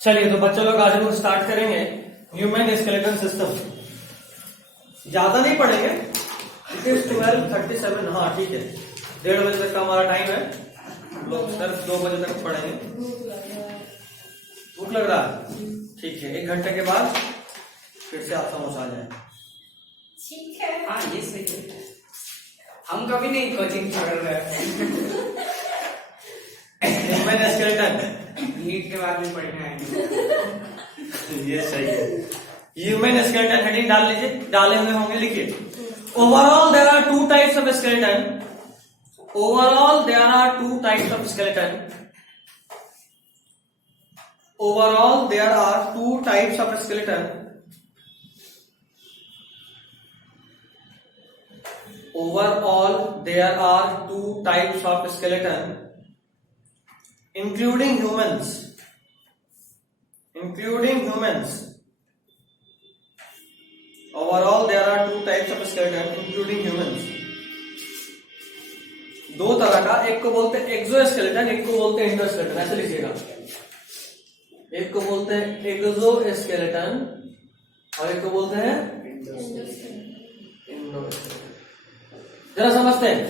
चलिए तो बच्चों लोग आज हम स्टार्ट करेंगे ह्यूमन स्केलेटन सिस्टम। ज्यादा नहीं पढ़ेंगे, इट इज 12:37। हाँ ठीक है, 1:30 बजे तक का हमारा टाइम है। लोग सिर्फ 2 बजे तक पढ़ेंगे। भूख लग रहा है? ठीक है, 1 घंटे के बाद फिर से आप समझ आ जाए। ठीक है, हाँ ये सही है। हम कभी नहीं कोचिंग छोड़ रहे हैं। ह्यूमन स्केलेटन नीट के बाद में पढ़ने आएंगे। ये सही है। ह्यूमन स्केलेटन हेडिंग डाल लीजिए, डाले हुए होंगे, लिखिए। Overall there are 2 types of skeleton. Overall there are 2 types of skeleton. Overall there are 2 types of skeleton. Overall, there are 2 types of skeleton, including humans. Including humans. Overall, there are 2 types of skeleton, including humans. 2 तरह का, एक को बोलते हैं exoskeleton, एक को बोलते हैं इंडोस्केलेटन। ऐसे लिखिएगा, एक को बोलते हैं एक्सोस्केलेटन और एक को बोलते हैं इंडोस्केलेटन। जरा समझते हैं।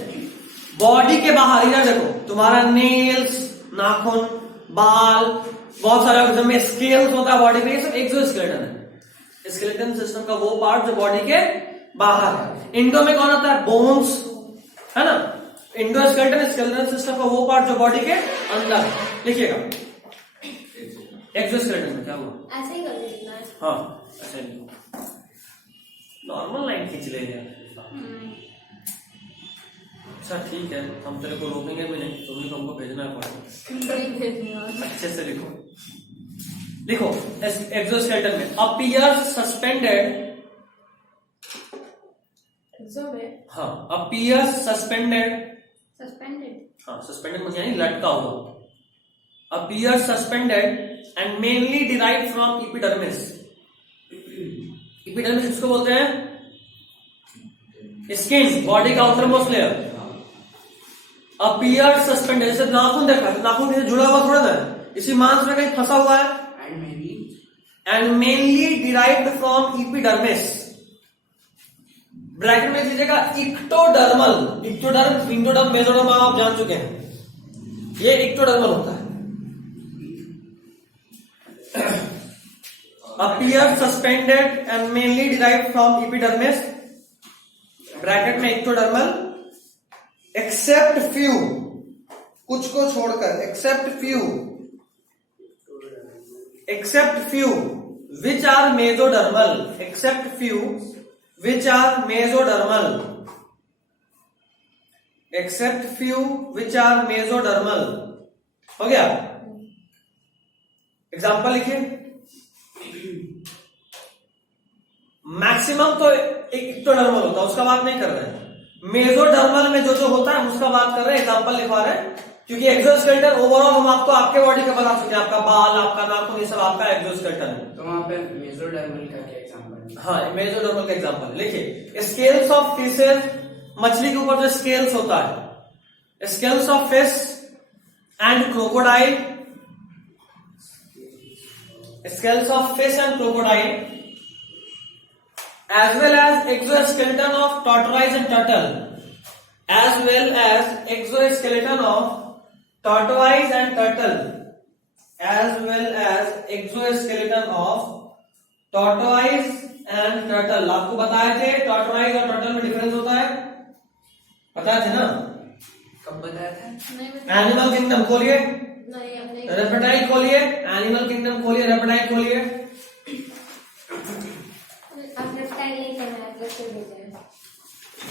बॉडी के बाहर इधर देखो, तुम्हारा नेल्स, नाखून, बाल, बहुत सारे ऑर्गन में स्केल्स होता है बॉडी पे, ये सब एक्सोस्केलेटन है। स्केलेटन सिस्टम का वो पार्ट जो बॉडी के बाहर है। इंडो में कौन आता है? बोन्स, है ना। इंडोस्केलेटन स्केलेटन सिस्टम का वो पार्ट जो बॉडी के अंदर है। लिखिएगा एक्सोस्केलेटन में क्या हुआ? ऐसे ही कर देना है। हाँ ऐसे नॉर्मल लाइन खींच ले यार। अच्छा ठीक है, हम तेरे को रोकेंगे भी नहीं, तुम्हें हमको भेजना पड़ेगा। अच्छे से लिखो, लिखो एक्सोस्केलेटन में अपीयर्स सस्पेंडेड। हाँ, अपीयर्स सस्पेंडेड। हाँ, सस्पेंडेड मतलब यानी लटका हुआ। Appears suspended and mainly derive from epidermis. Epidermis इसको बोलते हैं स्किन, बॉडी का आउटरमोस्ट लेयर। अपीयर सस्पेंडेड, जैसे नाखून देखा, नाखून से जुड़ा हुआ थोड़ा ना, इसी मांस में कहीं फंसा हुआ है। And mainly derived from epidermis. Bracket में लीजिएगा इक्टोडर्मल। इक्टोडर्म, इंडोडर्म, मेसोडर्म आप जान चुके हैं, ये इक्टोडर्मल होता है। Appear suspended and mainly derived from epidermis, bracket में इक्टोडर्मल, एक्सेप्ट फ्यू, कुछ को छोड़कर, except few which are mesodermal, except few which are mesodermal, except few which are mesodermal. हो गया? एग्जाम्पल लिखिए। मैक्सिमम तो इक्टोडर्मल होता है, उसका बात नहीं कर रहे हैं। मेसोडर्मल में जो होता है उसका बात कर रहे हैं, एग्जांपल लिखवा रहे हैं। क्योंकि एक्सोस्केलेटन ओवरऑल हम आपको आपके बॉडी का बता सकते हैं, आपका बाल, आपका नाखून, ये सब आपका एक्सोस्केलेटन है। तो वहां पे मेसोडर्मल का क्या एग्जांपल है? हाँ, मेसोडर्मल का एग्जांपल लिखिए। स्केल्स ऑफ फिशेस, मछली के ऊपर जो स्केल्स होता है, scales of fish and crocodile, scales of fish and crocodile, as well as exoskeleton of tortoise and turtle, as well as exoskeleton of tortoise and turtle, as well as exoskeleton of tortoise and turtle। आपको बताए थे tortoise और turtle में difference होता है, बताए थे ना? कब बताया था? एनिमल किंगडम खोलिए, नहीं, रेप्टाइल खोलिए, एनिमल किंगडम खोलिए, रेप्टाइल खोलिए।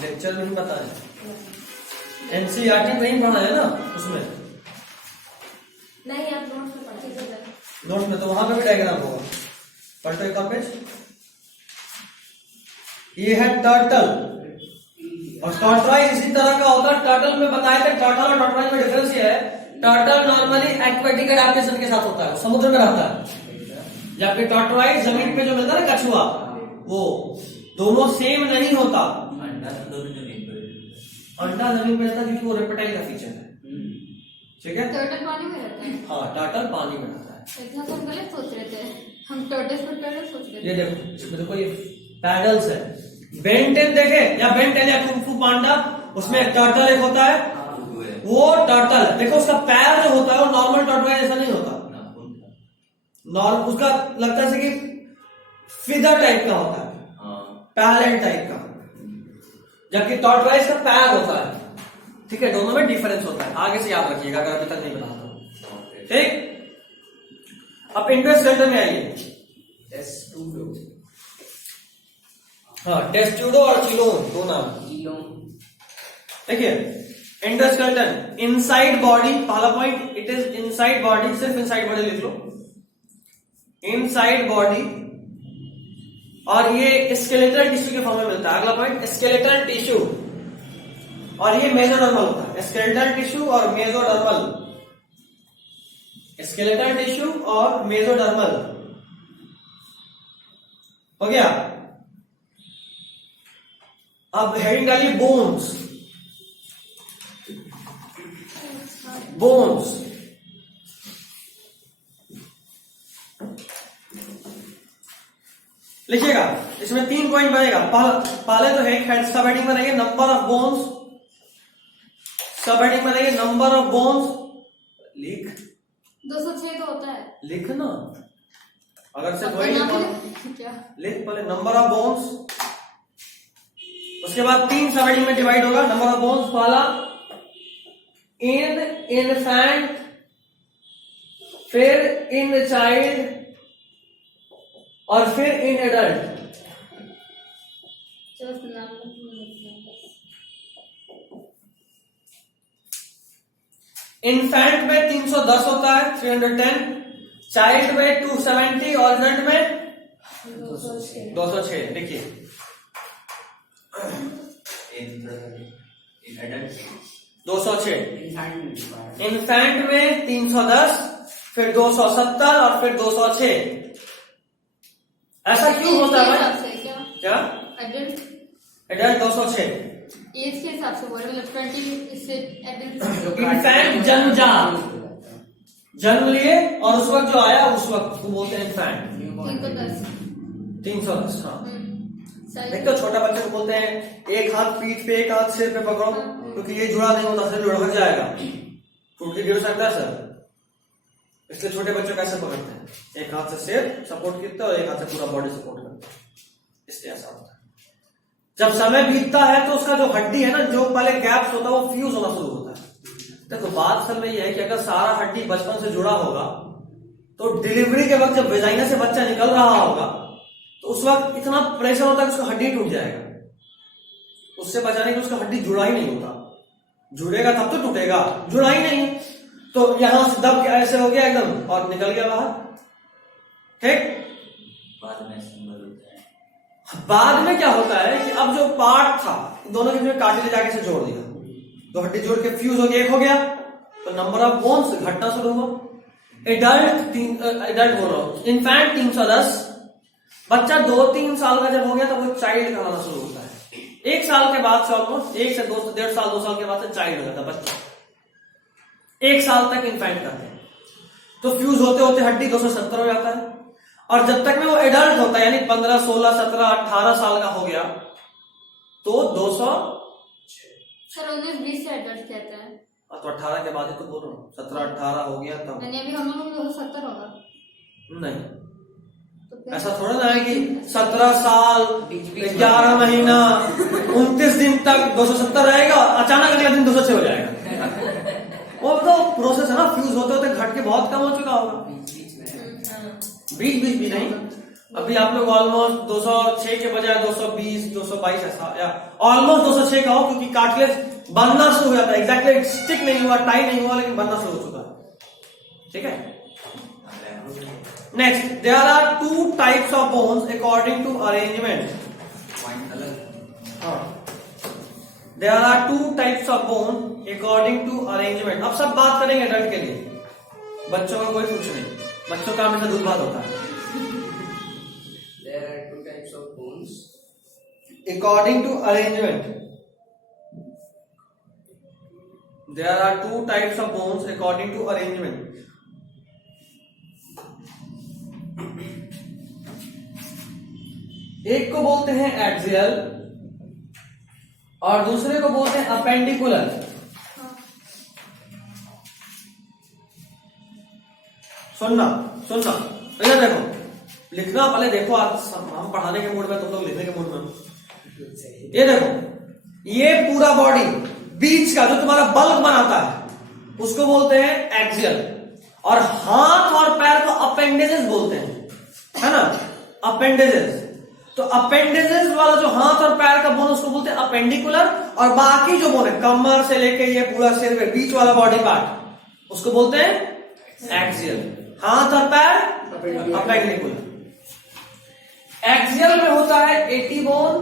लेक्चर नहीं पता है, एनसीईआरटी नहीं पढ़ा है ना उसमें, नहीं आप नोट्स में पढ़िए। नोट में तो वहां पे भी डायग्राम होगा। पढ़ते एक पेज। ये है टर्टल और टॉर्टोइज इसी तरह का होता है। टर्टल में बताया था, टर्टल और टॉर्टोइज में डिफरेंस ये है, टर्टल नॉर्मली एक्वेटिक एडेप्टेशन के साथ होता है, समुद्र में रहता है, जबकि टॉर्टोइज जमीन पे जो मिलता है ना कछुआ, वो दोनों सेम नहीं होता। अंडा जमीन पे रहता है क्योंकि वो रेप्टाइल का फीचर है, ठीक है। टर्टल पानी में रहता है। हाँ, टर्टल पानी में रहता है। इतना तो हम गलत सोच रहे थे, हम टर्टल्स पर टर्टल सोच रहे ये थे। देखो, इसमें देखो ये पैडल्स है। बेन 10 देखे या बेन 10 या कुंग फू पांडा, उसमें टर्टल एक होता है, वो टर्टल देखो उसका पैर जो होता है वो नॉर्मल टर्टल जैसा नहीं होता, नॉर्मल उसका लगता है कि फिदर टाइप का होता है, पैलेट टाइप का, जबकि टॉर्टवाइज का पैर होता है। ठीक है, दोनों में डिफरेंस होता है, आगे से याद रखिएगा अगर अभी तक नहीं बताता हूं। ठीक, अब इंडोस्केलेटन में आइए। टेस्टूडो, हाँ, टेस्ट्यूडो और चिलोन दो नाम। देखिए इंडोस्केलेटन इनसाइड बॉडी, पहला point it is inside body, सिर्फ इनसाइड बॉडी लिख लो, इनसाइड बॉडी, और ये स्केलेटल टिश्यू के फॉर्म में मिलता है। अगला पॉइंट स्केलेटल टिश्यू, और ये मेसोडर्मल होता है। स्केलेटल टिश्यू और मेसोडर्मल, स्केलेटल टिश्यू और मेसोडर्मल हो गया। अब हेडिंग डालिए बोन्स, बोन्स लिखिएगा, इसमें 3 पॉइंट बनेगा। पहले तो है सब हेडिंग बनाइए नंबर ऑफ बोन्स, सब हेडिंग बनाइए नंबर ऑफ बोन्स, लिख 206 तो होता है। लिखना, अगर से आपका वही नाम है? क्या? लिख पहले नंबर ऑफ बोन्स, उसके बाद 3 सब हेडिंग में डिवाइड होगा। नंबर ऑफ बोन्स पहला इन इनफैंट, फिर इन चाइल्ड, और फिर इन एडल्ट। चलो उसका नाम इन्फेंट में 310 होता है, 310, चाइल्ड में 270 और एडल्ट में 206। देखिए 206, इन्फेंट में 310, फिर 270 और फिर 206। ऐसा क्यों होता है भाई? क्या एडल्ट एडल्ट 206 एज के हिसाब से बोल रहे, मतलब 20 इससे एडल्ट। इन्फेंट जन्म लिए और उस वक्त जो आया उस वक्त को बोलते हैं इन्फेंट। 310, हाँ। एक तो छोटा बच्चे को बोलते हैं एक हाथ पीठ पे एक हाथ सिर पे पकड़ो, क्योंकि ये जुड़ा नहीं होता, सिर जुड़ा जाएगा, टूट के गिर सकता है सर, इसलिए छोटे बच्चों कैसे पकड़ते हैं, एक हाथ से सिर सपोर्ट करते हैं और एक हाथ से पूरा बॉडी सपोर्ट करते हैं, इसलिए ऐसा होता है। जब समय बीतता है तो उसका जो हड्डी है ना, जो पहले गैप्स होता है वो फ्यूज होना शुरू होता है। देखो बात असल में यह है कि अगर सारा हड्डी बचपन से जुड़ा होगा तो डिलीवरी के वक्त जब वेजाइना से बच्चा निकल रहा होगा तो उस वक्त इतना प्रेशर होता है कि उसका हड्डी टूट जाएगा। उससे बचाने के उसका हड्डी जुड़ा ही नहीं होता, जुड़ेगा तब तो टूटेगा, जुड़ा ही नहीं, तो यहां से दब के ऐसे हो गया एकदम और निकल गया बाहर। ठीक, बाद में क्या होता है कि अब जो पार्ट था दोनों के बीच कार्टिलेज आगे से जोड़ दिया, तो हड्डी जोड़ के फ्यूज हो गया, एक हो गया, तो नंबर ऑफ बोन्स घटना शुरू हुआ। एडल्ट बोल रहा हूं, इन्फेंट 310, बच्चा 2-3 साल का जब हो गया तो वो चाइल्ड कहलाना शुरू होता है। 1 साल के बाद से ऑलमोस्ट 1 से 1.5 साल 2 साल के बाद से चाइल्ड हो जाता है बच्चा। 1 साल तक इन्फेंट करते हैं, तो फ्यूज होते होते हड्डी 270 हो जाता है, और जब तक में वो एडल्ट होता है यानी 15, 16, 17, 18 साल का हो गया तो 200 सर 19-20 से एडल्ट कहते हैं, तो 18 के बाद ही तो बोल रहा हूँ, 17-18 हो गया तब। यानी अभी हम लोग 270 होगा। नहीं, तो फिर ऐसा थोड़ा ना है कि 17 साल 11 महीना 29 दिन तक 270 रहेगा, अचानक अगले दिन 206 हो जाएगा। वो तो प्रोसेस है ना, फ्यूज होते होते घट के बहुत कम हो चुका होगा, बीच भी नहीं। अभी आप लोग ऑलमोस्ट 206 के बजाय 220, 222 ऐसा, या ऑलमोस्ट 206 का हो, क्योंकि कार्टिलेज बनना शुरू हो जाता है। एग्जैक्टली स्टिक नहीं हुआ, टाई नहीं हुआ, लेकिन बनना शुरू हो चुका है। ठीक है, next, there are 2 types of bones according to arrangement. There are 2 types of bone according to arrangement. अब सब बात करेंगे एडल्ट के लिए, बच्चों का कोई कुछ नहीं, बच्चों का हमेशा दूध भात होता है। There are 2 types of bones According to arrangement, there are 2 types of bones according to arrangement. एक को बोलते हैं एक्सियल और दूसरे को बोलते हैं अपेंडिकुलर। सुनना सुनना, इधर देखो, लिखना पहले देखो। आप हम पढ़ाने के मूड में, तुम लोग लिखने के मूड में। ये देखो, ये पूरा बॉडी बीच का जो तुम्हारा बल्क बनाता है उसको बोलते हैं एक्सियल, और हाथ और पैर को अपेंडेजेस बोलते हैं, है ना, अपेंडेजेस। तो अपेंडेजेस वाला जो हाथ और पैर का बोन उसको बोलते हैं अपेंडिकुलर, और बाकी जो बोन है कमर से लेके ये पूरा सिर पे बीच वाला बॉडी पार्ट उसको बोलते हैं एक्सियल। हाथ और पैर अपेंडिकुलर। एक्सियल में होता है 80 बोन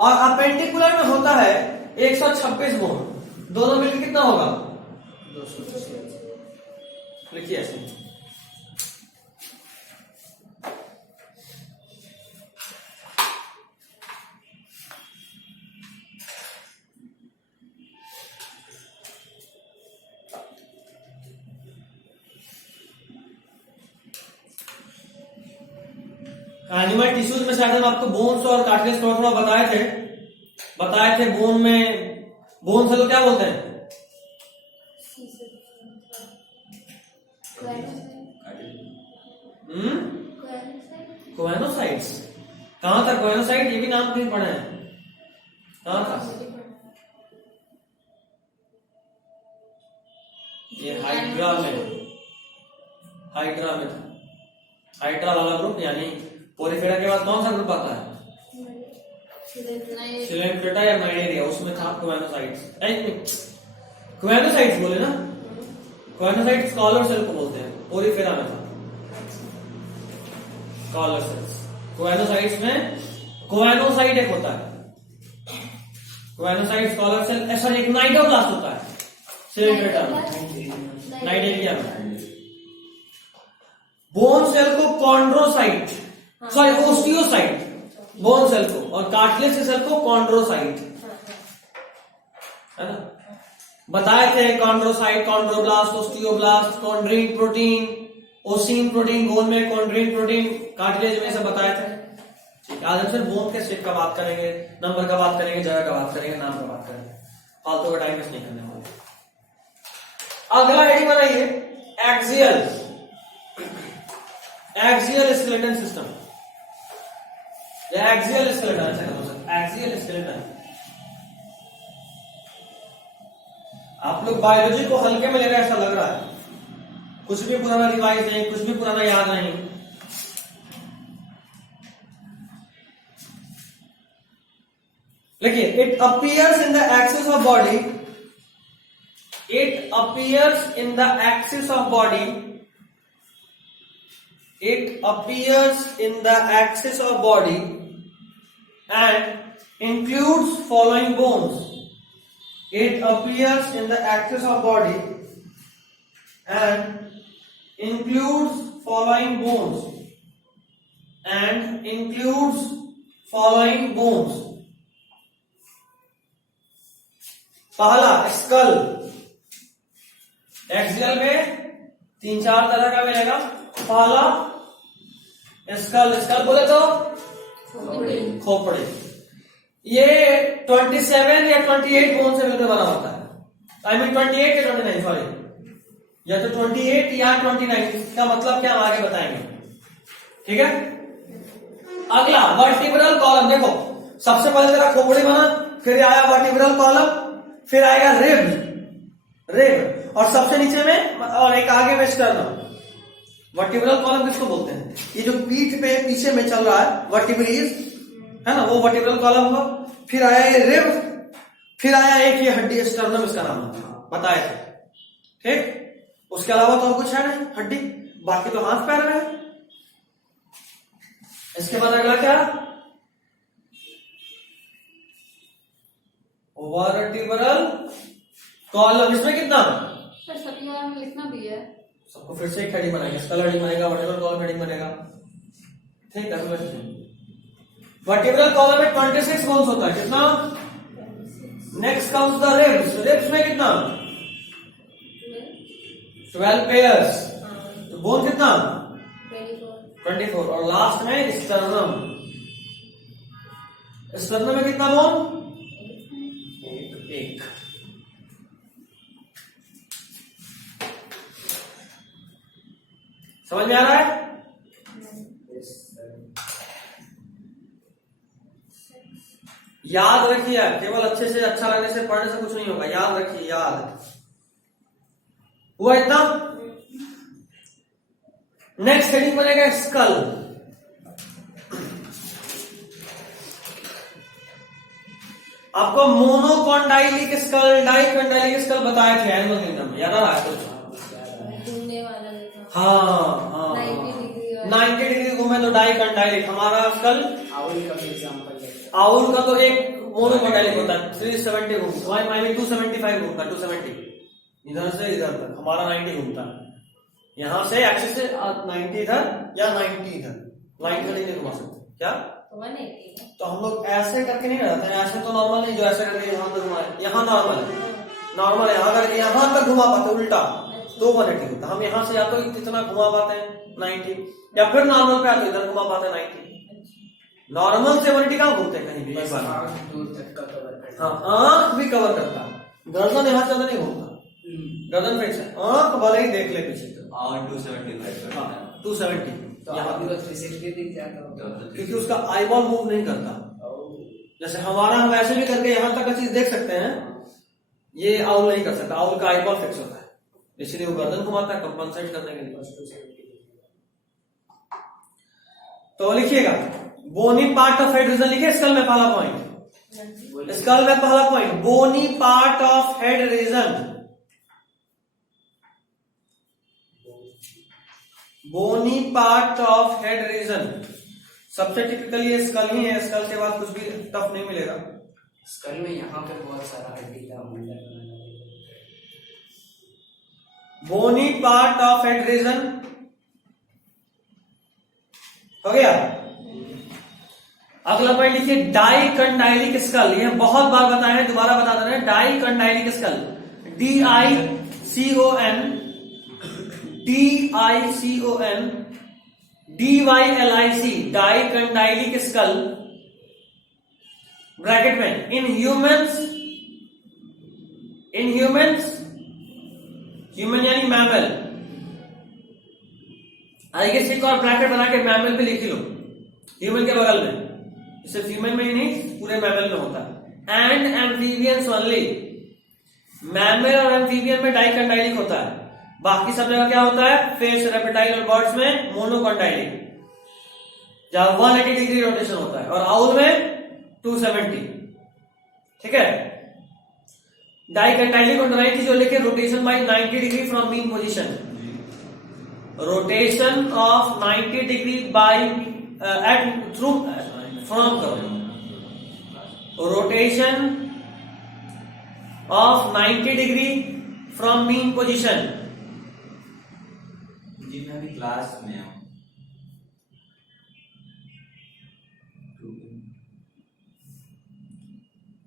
और अपेंडिकुलर में होता है 126 बोन। दोनों मिलकर कितना होगा? 200। लिखिए ऐसे। एनिमल टिश्यूज में शायद हम आपको बोन्स और कार्टिलेज थोड़ा थोड़ा बताए थे। बोन में, बोन सेल क्या बोलते हैं? कोएनोसाइट्स। कहां था कोएनोसाइट? ये भी नाम कहीं पढ़ा है, कहां था? ये हाइड्रा में था। हाइड्रा वाला ग्रुप, यानी पोरिफेरा के बाद कौन सा ग्रुप आता है? सिलेंट्रेटा या नाइडेरिया, उसमें था कोएनोसाइट्स। कोएनोसाइट्स बोले ना, कोएनोसाइट्स कॉलर सेल को बोलते हैं। पोरिफेरा में था कॉलर सेल्स। कोएनोसाइट्स में कोएनोसाइट एक होता है, कोएनोसाइट्स कॉलर सेल। ऐसा एक नाइडोब्लास्ट होता है सिलेंट्रेटा में, नाइडेरिया में। बोन सेल को chondrocyte, sorry osteocyte bone cell को, और कार्टिलेज सेल को कॉन्ड्रोसाइट, है ना। बताए थे chondrocyte, chondroblast, osteoblast, chondrin protein, ossein protein bone में, कॉन्ड्रीन प्रोटीन कार्टिलेज में, सब बताए थे। ठीक है, आज हम सिर्फ बोन के शेप का बात करेंगे, नंबर का बात करेंगे, जगह का बात करेंगे, नाम का बात करेंगे। फालतू का टाइम वेस्ट नहीं करने वाले। अगला हेडिंग बनाइए एक्सियल, एक्सियल स्केलेटन सिस्टम या एक्सियल स्केलेटन। एक्सियल स्केलेटन, आप लोग बायोलॉजी को हल्के में ले रहे हैं ऐसा लग रहा है। कुछ भी पुराना रिवाइज नहीं, कुछ भी पुराना याद नहीं। देखिए, it appears in the axis of body, it appears in the axis of body, it appears in the axis of body and includes following bones. It appears in the axis of body and includes following bones and includes following bones. पहला school, axial में 3-4 तरह का मिलेगा। पहला school, school बोले तो खोपड़ी। ये 27 या 28 बोन से मिलकर बना होता है। I mean 28 या 29, सॉरी, या तो 28 या 29। इसका मतलब क्या हम आगे बताएंगे, ठीक है। अगला वर्टिब्रल कॉलम, देखो सबसे पहले तेरा खोपड़ी बना, फिर आया वर्टिब्रल कॉलम, फिर आएगा रिब, और सबसे नीचे में और एक आगे में स्टर्नम। वर्टिब्रल कॉलम किसको बोलते हैं? ये जो पीठ पे पीछे में चल रहा है वर्टिब्रिस, है ना, वो वर्टिब्रल कॉलम होगा। फिर आया ये रिब, फिर आया एक ये हड्डी स्टर्नम, इसका नाम बताए थे, ठीक। उसके अलावा तो कुछ है नहीं हड्डी, बाकी तो हाथ पैर में है। इसके बाद अगला क्या? Vertebral column. इसमें कितना? सर सभी बार में लिखना भी है। सबको फिर से एक हेडिंग बनाएंगे, स्कल हेडिंग बनेगा, वर्टिब्रल कॉलम हेडिंग बनेगा, ठीक है। वर्टिब्रल कॉलम में 26 बोन्स होता है। कितना? Next comes the ribs. Ribs में कितना? 12 पेयर्स। तो बोन कितना? 24 और लास्ट में स्टर्नम। स्टर्नम में कितना बोन? एक। समझ में आ रहा है? याद रखिए, केवल अच्छे से अच्छा लगने से पढ़ने से कुछ नहीं होगा, याद रखिए, याद हुआ इतना। नेक्स्ट हेडिंग बनेगा स्कल। आपको मोनोकॉन्डाइलिक स्कल, डाइकॉन्डाइलिक स्कल बताए थे एनिमल किंगडम में, याद आ रहा है कुछ? घूमने वाला देखा। हाँ 90 डिग्री घूमे तो डाइकॉन्डाइलिक। हमारा स्कल आउल का एग्जांपल लेते हैं। आउल का तो एक मोनोकॉन्डाइलिक होता है, 370 घूमता है, 275 घूमता है, 270 इधर से इधर तक, हमारा 90 घूमता है। यहां से एक्सिस से 90 इधर या 90 इधर, लाइन का नहीं घुमा सकते क्या? तो 180 तो हम लोग ऐसे करके नहीं रहते हैं, ऐसे तो नॉर्मल नहीं, जो ऐसे करके यहाँ तक घुमाए, यहाँ नॉर्मल है, नॉर्मल यहाँ करके यहाँ तक घुमा पाते उल्टा तो 180 होता। हम यहाँ से या तो इतना घुमा पाते हैं 90, या फिर नॉर्मल पे आते इधर घुमा पाते हैं 90। नॉर्मल से 180 कहाँ घूमते हैं कहीं भी एक बार। दूर तक का कवर करता हाँ, आंख भी कवर करता है, गर्दन यहाँ से नहीं घूमता, गर्दन फिक्स है, आंख भले ही देख ले पीछे तो। और 275 हाँ 270 तो यहाँ आप 360 दिख जाता होगा। क्योंकि उसका आईबॉल मूव नहीं करता। जैसे हमारा हम ऐसे भी करके यहाँ तक का चीज देख सकते हैं, ये आउल नहीं कर सकता, आउल का आईबॉल फिक्स होता है, इसलिए वो गर्दन घुमाता है कंपनसेट करने के लिए। तो लिखिएगा bony part of head region, लिखिए स्कल में पहला पॉइंट, स्कल में पहला point bony part of head region. Bony part of head region सबसे टिपिकल ये स्कल ही है, स्कल के बाद कुछ भी टफ नहीं मिलेगा। स्कल में यहाँ पे बहुत सारा हड्डी का मुंडा। बोनी पार्ट ऑफ हेड रीजन हो गया। अगला पॉइंट लिखिए डाइकॉन्डाइलिक स्कल, ये बहुत बार बताया है, दोबारा बता दे रहे हैं। Dicondylic skull, DICON DYLIC, dicondylic skull, bracket में इन ह्यूमंस ह्यूमन यानी मैमल, आगे सिक और ब्रैकेट बना के मैमल पे लिख लो, ह्यूमन के बगल में, सिर्फ ह्यूमन में ही नहीं पूरे मैमल में होता है। एंड एम्फीबियंस ओनली, मैमल और एम्फीबियन में डाइकॉन्डाइलिक होता है, बाकी सब जगह क्या होता है, फिश, रेप्टाइल और बर्ड्स में मोनोकॉन्डाइलिक, जहां 180 डिग्री रोटेशन होता है, और आउल में 270। ठीक है, डाइकॉन्डाइलिक और डाइक जो लिखे rotation by 90 degree from mean position, rotation of 90 degree by eight through from करो, rotation of 90 degree from mean position. जी मैं अभी क्लास में हूँ।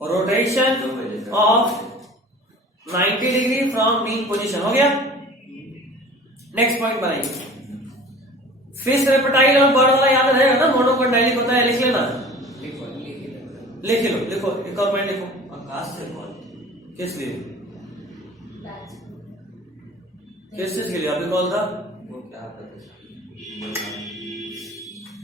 Rotation of 90 degree from mean position हो गया। नेक्स्ट पॉइंट बनाइए, फिश, रेप्टाइल और बर्ड वाला याद रहेगा ना, मोनोकॉन्डाइलिक होता है, लिख लेना, लिख लो, लिखो एक और पॉइंट लिखो। आकाश से कॉल किस लिए, किस चीज के लिए अभी कॉल था? वो क्या पता,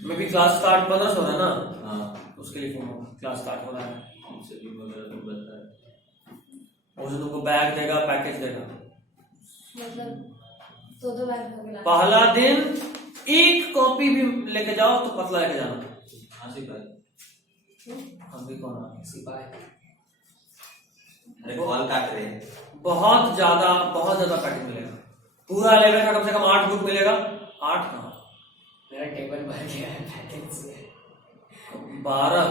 मैं भी क्लास स्टार्ट 15 हो रहा है ना, हाँ उसके लिए फोन होगा, क्लास स्टार्ट हो रहा है, हमसे भी वगैरह तो बता है। उसे तुमको बैग देगा, पैकेज देगा, मतलब दो बार होगा। पहला दिन एक कॉपी भी लेके जाओ तो पतला लेके जाना। हाँ से बात, हम भी कौन आ सिपाही अरे कॉल काट रहे हैं। बहुत ज्यादा पैकेज मिलेगा, पूरा 11 का कम से कम 8 बुक मिलेगा। 8 कहाँ, मेरा टेबल भर गया है पैकेज से। 12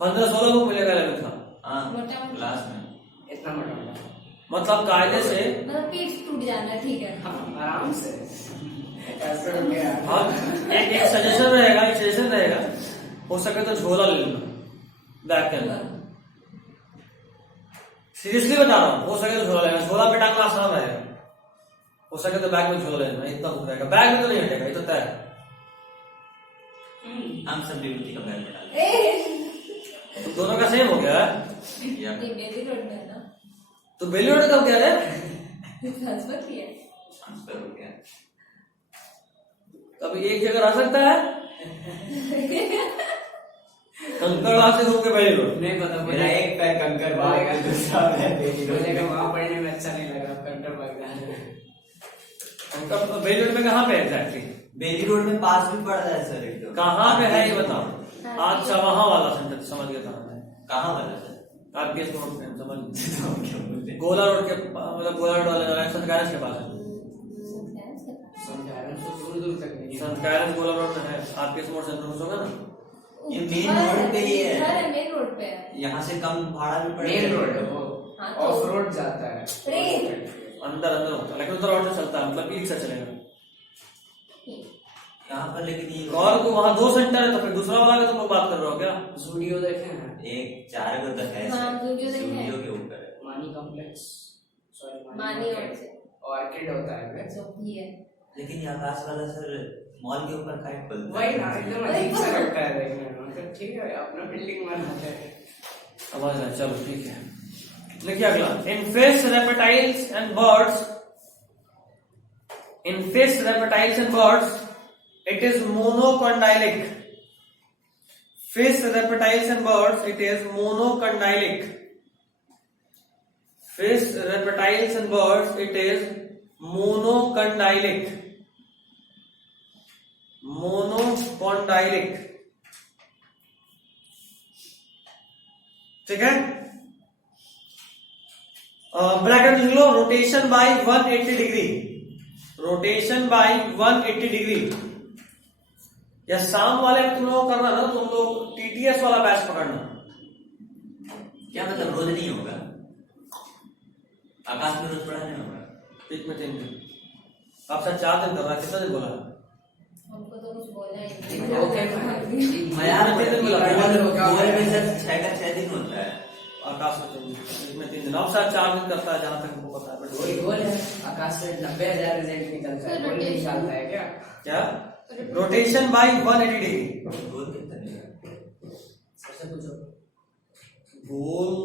15 16 बुक मिलेगा 11 का। हाँ मोटा- क्लास में इतना मोटा मतलब कायदे से, मतलब पीठ टूट जाना, ठीक है। हाँ आराम से ऐसा हो गया। हाँ एक सजेशन रहेगा, हो सके तो झोला ले लेना बैग के अंदर, सीरियसली बता रहा हूँ, हो सके तो झोला लेना, झोला पे टांगना आसान रहेगा, हो सके तो बैग में झोल लेना, इतना हो जाएगा। बैग में तो नहीं हटेगा, ये तो तय है। हम सब विभूति का बैग बना तो दोनों का सेम हो गया है। लिया। नहीं बेबी रोड में है ना, तो बेली रोड कब कह रहे हैं? ट्रांसफर किया। ट्रांसफर हो गया। कभी एक जगह रह सकता है, कंकड़बाग से घूम के बेली रोड। नहीं पता मेरा एक पैर कंकर बाग है, दूसरा पैर बेली रोड। मुझे वहां पढ़ने में अच्छा नहीं लगा, कंकर बाग कंकड़ बेली रोड में कहाँ पे एग्जैक्टली? बेली रोड में पास भी पड़ रहा है सर एक तो। कहाँ पे है ये बताओ। अच्छा वहाँ वाला सेंटर, समझ गया कहाँ है। कहाँ वाला सर? आप गेस रोड पे हैं, समझ गए। क्या बोलते हैं? गोला रोड के मतलब गोला रोड वाले संत कैरस के पास है। समझारण तो दूर दूर तक नहीं है। संत कैरस गोला रोड में है, आपके मोड़ सेंटर होगा ना। ये मेन रोड पे ही है। घर है, मेन रोड पे है। यहाँ से कम भाड़ा भी पड़ेगा। मेन रोड है वो, हाँ, तो- ऑफ रोड जाता है। ट्रेन। अंदर अंदर होता है, लेकिन उधर रोड से चलता है, मतलब ई रिक्शा चलेगा। यहाँ पर लेकिन ये और को वहाँ 2 सेंटर है, तो फिर दूसरा वाला का तुम लोग बात कर रहे हो क्या? जूडियो देखे ना, एक 4 गो तक है हाँ, सर। ज़ूडियो देखे हैं। ज़ूडियो के ऊपर है। मानी कॉम्प्लेक्स, सॉरी मानी और से ऑर्किड होता है क्या? जो भी है। लेकिन ये आकाश वाला सर मॉल के ऊपर काहे खुलता है? वही ना, एकदम अजीब सा लगता है देखने में। मतलब ठीक है, अपना बिल्डिंग बनाते हैं। समझ रहे हैं, चलो ठीक है। देखिए अगला, in fish, reptiles and birds, in fish, reptiles and birds it is monocondylic. Fish, reptiles and birds, it is monocondylic. Fish, reptiles and birds, it is monocondylic. Monocondylic. ठीक है, ब्रैकेट लिख लो, rotation by 180 degree, rotation by 180 degree. या शाम वाले में तुम लोग करना ना, तुम लोग टीटीएस वाला बैच पकड़ना। क्या मतलब रोज नहीं होगा? आकाश में रोज पढ़ाने होगा? बीच में 3 दिन, आप सर 4 दिन कर रहा, कितना दिन बोला? हमको तो कुछ बोला ही नहीं। ओके, मैं यार तीन दिन बोला। गोल में सर 6 का 6 दिन होता है। आकाश में 3 दिन, बीच में 3 दिन, अब सर 4 दिन करता है, जहां तक हमको पता है। बट वही गोल है, आकाश से 90,000 रिजल्ट निकलता है, गोल निकालता है क्या? क्या रोटेशन बाय 180 डिग्री। गोल कितना देगा? सबसे पूछो। गोल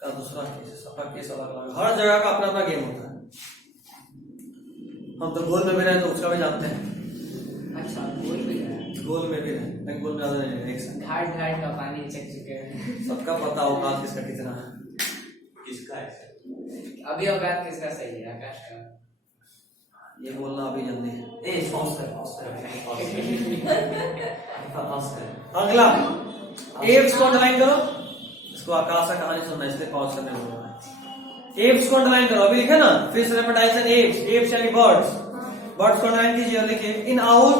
का दूसरा केस, सबका केस अलग अलग, हर जगह का अपना अपना गेम होता है। हम तो गोल में भी रहे तो उसका भी जानते हैं, अच्छा, गोल भी है। गोल में भी रहे, लेकिन गोल में ज्यादा नहीं रहे, एक साथ। घाट घाट का पानी चख चुके हैं। सबका पता होगा किसका कितना है। किसका है सर? अभी औकात किसका सही है, आकाश का? ये बोलना अभी जल्दी है। ए पॉज कर अगला, एव्स को अंडरलाइन करो, इसको आकाश का कहानी सुनना, इसलिए पॉज करने बोल रहा है। एव्स को अंडरलाइन करो, अभी लिखे ना, fish, reptiles and aves, aves यानी बर्ड्स, बर्ड्स को अंडरलाइन कीजिए और लिखिए, in owl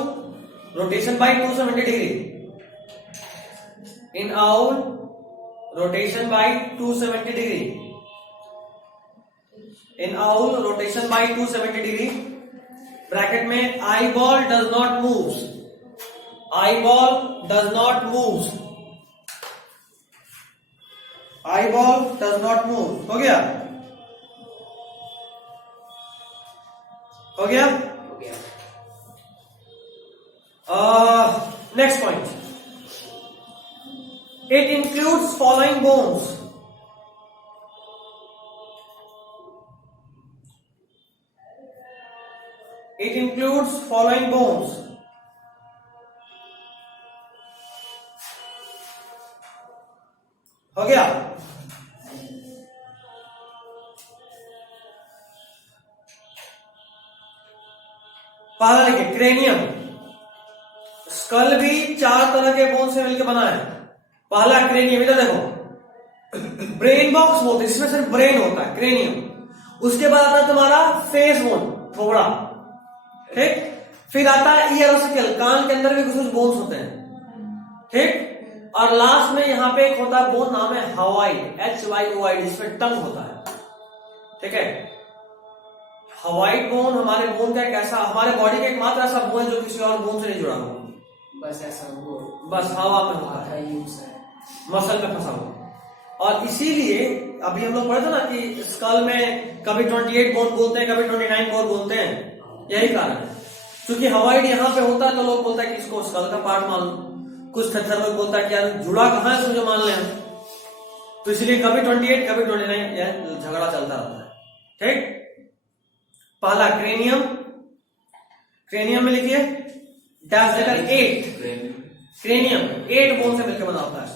rotation by 270 degree, in owl rotation by 270 degree, in owl rotation by 270 degree, bracket में eye ball does not move, eye ball does not move, eye ball does not move. हो गया, हो गया। हो गया। Next point, it includes following bones, it includes following bones, हो गया। पहला लिखिए, क्रेनियम, स्कल भी 4 तरह के बोन से मिलकर बना है। पहला क्रेनियम, इधर देखो, ब्रेन बॉक्स बोलते हैं, इसमें सिर्फ ब्रेन होता है, क्रेनियम। उसके बाद आता है तुम्हारा फेस बोन, थोड़ा, ठीक। फिर आता है ईयर ऑसिकल, कान के अंदर भी कुछ बोन्स होते हैं, ठीक। और लास्ट में यहाँ पे एक होता है बोन, नाम है हवाइड, HYOID, जिसमें टंग होता है, ठीक है। हवाइड बोन हमारे बोन का एक ऐसा, हमारे बॉडी का एकमात्र ऐसा बोन है जो किसी और बोन से नहीं जुड़ा हुआ, बस ऐसा वो बस हवा में होता है, यूज है। मसल में फंसा हुआ। और इसीलिए अभी हम लोग पढ़े थे ना कि स्कल में कभी 28 बोन बोलते हैं, कभी 29 बोन बोलते हैं, यही कारण है। क्योंकि हवाइड यहाँ पे होता है तो लोग बोलता है कि इसको स्कल का पार्ट मान लो, कुछ थ्रेशर लोग बोलता है कि यार जुड़ा कहाँ है मुझे मान लें हम, तो इसलिए कभी 28 कभी 29 यह झगड़ा चलता रहता है। ठीक, पहला क्रेनियम, क्रेनियम में लिखिए डैश देकर 8, क्रेनियम 8 बोन से मिलकर बना होता है।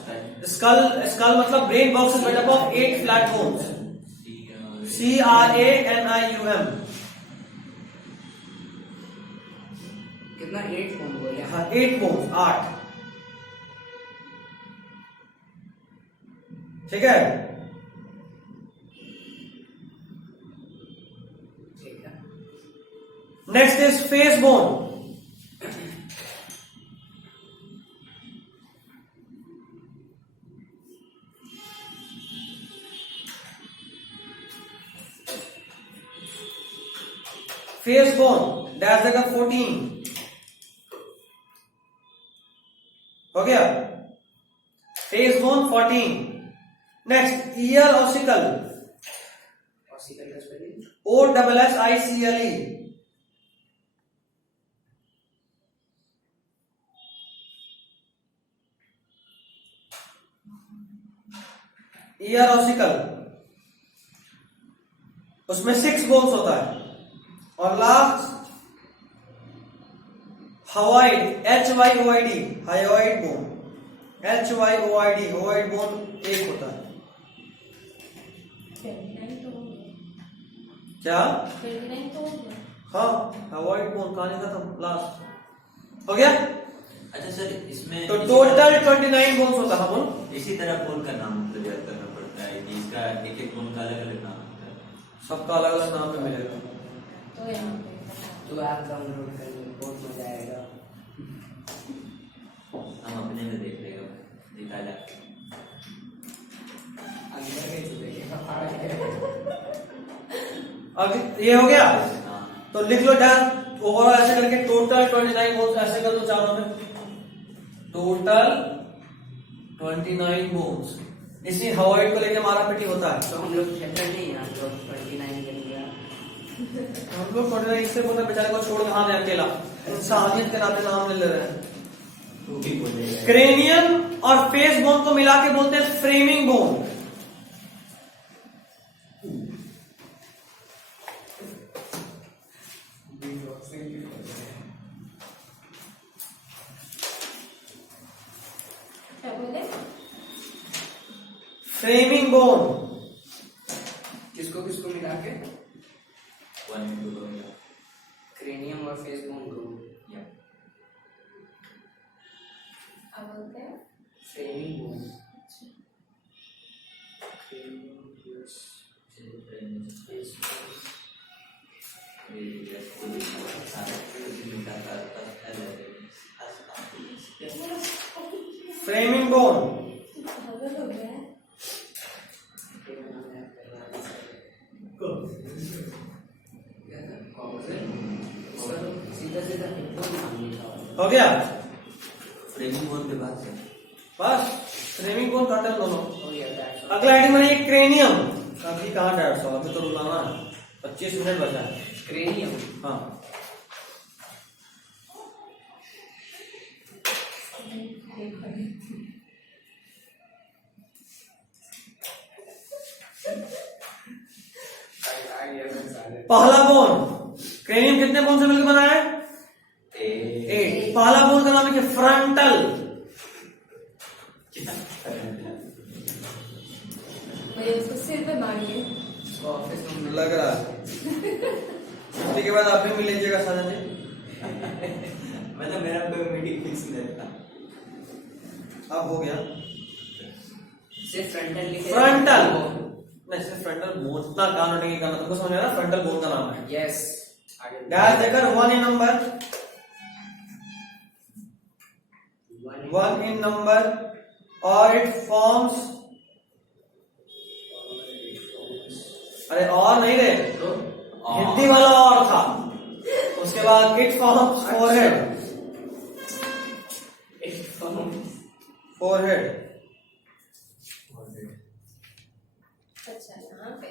स्कल, स्कल मतलब brain box is made up of 8 flat bones, CRANIUM। कितना 8 बोन बोले? हाँ 8 बोन्स, 8। ठीक है, ठीक है। Next is face bone. Face bone dash देकर 14 हो गया, face bone 14। Next ear ossicle, ossicle का स्पेलिंग OSSICLE, ईयर ऑसिकल, उसमें 6 बोन्स होता है। और last hyoid, HYOID, hyoid bone, HYOID, hyoid bone 1 होता है। 29 तो हो गया, क्या? 29 तो हो गया। हाँ हवाइड बोन, कहानी खत्म, लास्ट हो गया। अच्छा सर, इसमें तो टोटल 29 बोन्स होता है। बोल इसी तरह बोन का नाम मतलब याद करना पड़ता है कि इसका एक एक बोन का अलग अलग नाम होता है। सबका अलग अलग नाम पे मिलेगा। तो यहाँ पे बता। तो ऐप डाउनलोड कर लो, बहुत मजा आएगा। हम अपने में देख लेगा, दिखा जा अंदर के तो देखेगा। अब ये हो गया, हाँ। तो लिख लो डैश ओवरऑल ऐसे करके टोटल 29 बोन्स, ऐसे कर दो चारों में, टोटल 29 बोन्स। इसी हवाइड को लेके मारा पिटी होता है। तो हम लोग खेलते नहीं हैं, हम लोग 29 के लिए। हम लोग 29 इससे बोलते बेचारे को छोड़ कहां दे अकेला, इंसानियत के नाते नाम ले रहे हैं। वो भी बोलेगा। क्रेनियम और फेस बोन को मिला के बोलते हैं फ्रेमिंग बोन। क्या बोले? फ्रेमिंग बोन किसको किसको मिला के? 1 2 हो गया। क्रेनियम और फेस बोन को या अब बोलते हैं framing bone. Cranium plus face bone. Framing bone पागल हो गया है। सीधा सीधा एकदम नाम लिखा हुआ। हो गया, फ्रेमिंग बोन के बाद से बस फ्रेमिंग बोन काटे दोनों। हो गया that's all। अगला आइटम है ये क्रेनियम। अभी कहाँ 150, अभी तो रुलाना है, 25 मिनट बचा है। क्रेनियम हाँ पहला बोन, क्रेनियम कितने बोन से मिलकर बना है? 8। पहला बोन का नाम है फ्रंटल। भाई उसको सिर पे मारिए। ऑफिस में लग रहा है छुट्टी के बाद आप भी मिल लीजिएगा साजा जी। मतलब मेरा कोई मीटिंग फिक्स नहीं था। अब हो गया सिर्फ फ्रंटल लिखे। फ्रंटल नहीं, सिर्फ फ्रंटल बोन का काम नहीं करना, तुमको समझ आया ना? फ्रंटल बोन का नाम है। यस आगे डैश देकर 1 इन नंबर, 1 इन नंबर और इट फॉर्म्स, अरे और नहीं रे, तो हिंदी वाला और था, उसके बाद इट फॉर्म्स फोरहेड, फोरहेड अच्छा यहाँ पे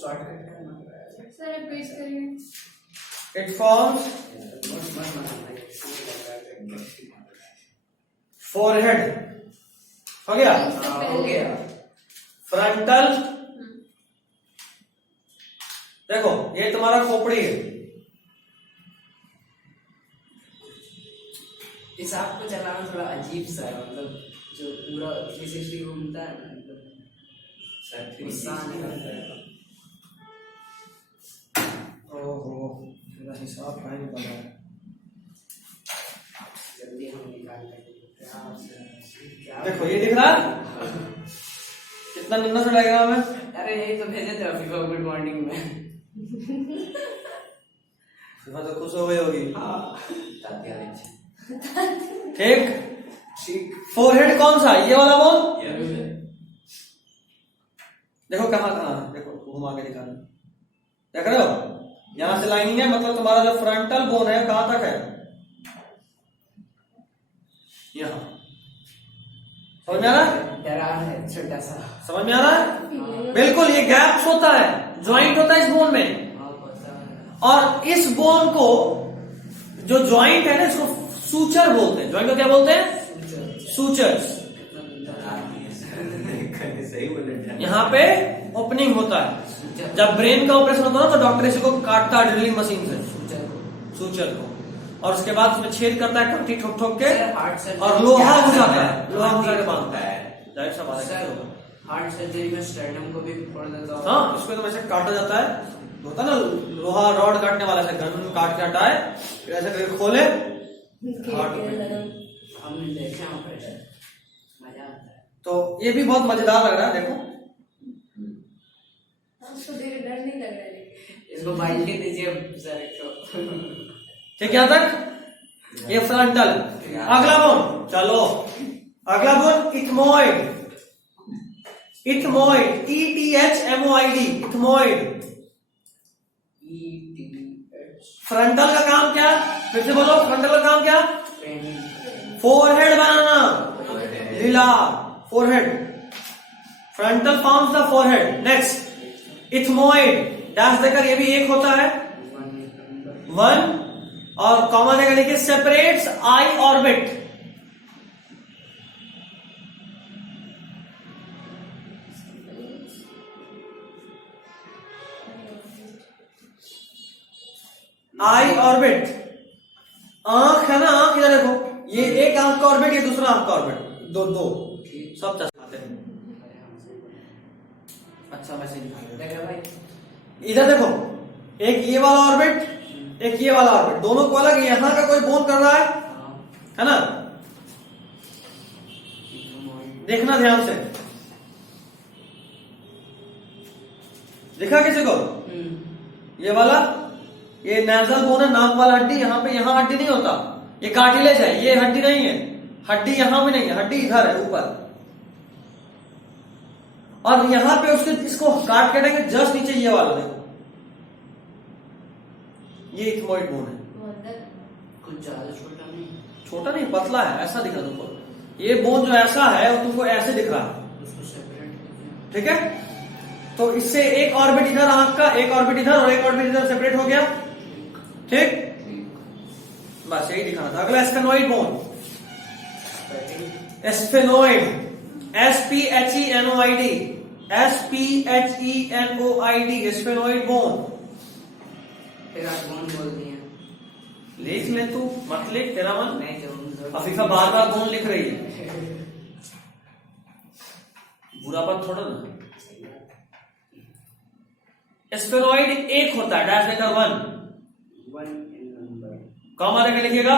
शॉर्ट करके सर रिपीट करिए। इट फॉर्म्स फोरहेड, हो गया। इससे हो पहले गया। फ्रंटल, देखो ये तुम्हारा खोपड़ी है, इस ऐप को चलाना थोड़ा अजीब सा है, मतलब जो पूरा 360 घूमता है ना, मतलब गुस्सा आने लगता है। ओहो मेरा हिसाब कहाँ निकल रहा है। जल्दी हम निकाल लेंगे। देखो ये दिख रहा है कितना निम्न से डायग्राम है। अरे यही तो भेजे थे अभी गुड मॉर्निंग में। फिर तो खुश हो गई होगी। हाँ ठीक, ठीक। फोरहेड कौन सा, ये वाला बोन। Yeah. देखो कहाँ कहाँ है, देखो घुमा के दिखाना, देख रहे हो यहां से लाइन है, मतलब तुम्हारा जो फ्रंटल बोन है कहां तक है, यहां। समझ में आ रहा है, डरा है छोटा सा। समझ में आ रहा है, बिल्कुल। ये गैप्स होता है, ज्वाइंट होता है इस बोन में, हाँ पता है। और इस बोन को जो ज्वाइंट है ना इसको सूचर बोलते हैं। ज्वाइंट को क्या बोलते हैं, सूचर्स। सही बोले। यहाँ पे ओपनिंग होता है, जब ब्रेन का ऑपरेशन होता है ना तो डॉक्टर इसी को काटता है ड्रिलिंग मशीन से, सूचर को, और उसके बाद उसमें छेद करता है कट्टी ठोक ठोक के, और लोहा घुसाता है, लोहा घुसा के बांधता है। जाहिर सा बात है, हार्ट सर्जरी में स्टर्नम को भी फोड़ देता हूँ। हाँ इसको तो वैसे काटा जाता है, होता है ना लोहा रॉड काटने वाला से गन काट के हटाए, फिर ऐसे करके खोले। हमने देखे ऑपरेशन, मजा आता है। तो ये भी बहुत मजेदार लग रहा है, देखो आपको देर डर नहीं लग रहा है? इसको बाइक के दीजिए सर को। ठीक, यहाँ तक ये फ्रंटल। अगला बोन, चलो अगला bone ethmoid. Ethmoid, ETHMOID, ethmoid. Frontal का काम क्या, फिर से बोलो, फ्रंटल का काम क्या, forehead banana, Leela forehead. Frontal forms the forehead. Next ethmoid, dash देकर ये भी एक होता है, 1, और कॉमा देकर लिखिए सेपरेट्स आई ऑर्बिट। आई ऑर्बिट, आंख है ना, आंख इधर देखो, ये एक आंख का ऑर्बिट, ये दूसरा आंख का ऑर्बिट, दो दो सब चश्माते हैं। अच्छा वैसे देखा भाई, इधर देखो, एक ये वाला ऑर्बिट, एक ये वाला ऑर्बिट, दोनों को अलग, यहां का कोई बोन कर रहा है ना, देखना ध्यान से, दिखा किसी को ये वाला, ये नेजल बोन है, नाक वाला हड्डी, यहाँ पे, यहाँ हड्डी नहीं होता, ये कार्टिलेज है, ये हड्डी नहीं है, हड्डी यहाँ भी नहीं है, हड्डी इधर है ऊपर, और यहाँ पे उसके इसको काट के देंगे जस्ट नीचे ये वाला देखो, ये इथमोइड बोन है। कुछ ज्यादा छोटा नहीं, छोटा नहीं, पतला है, ऐसा दिख रहा तुमको, ये बोन जो ऐसा है वो तुमको ऐसे दिख रहा है, उसको सेपरेट। ठीक है। तो इससे एक ऑर्बिट इधर आंख का, एक ऑर्बिट इधर और एक ऑर्बिट इधर सेपरेट हो गया, ठीक, बस यही दिखाना था। अगला sphenoid bone, sphenoid, SPHENOID, SPHENOID, sphenoid bone. फिर आप बोन बोल दिए, लिख ले तू, मत लिख, तेरा मन। नहीं जो अफीफा बार बार बोन लिख रही है, बुरा बात थोड़ा ना। स्फेनोइड एक होता है, डैश देकर 1, कॉमा देकर लिखिएगा,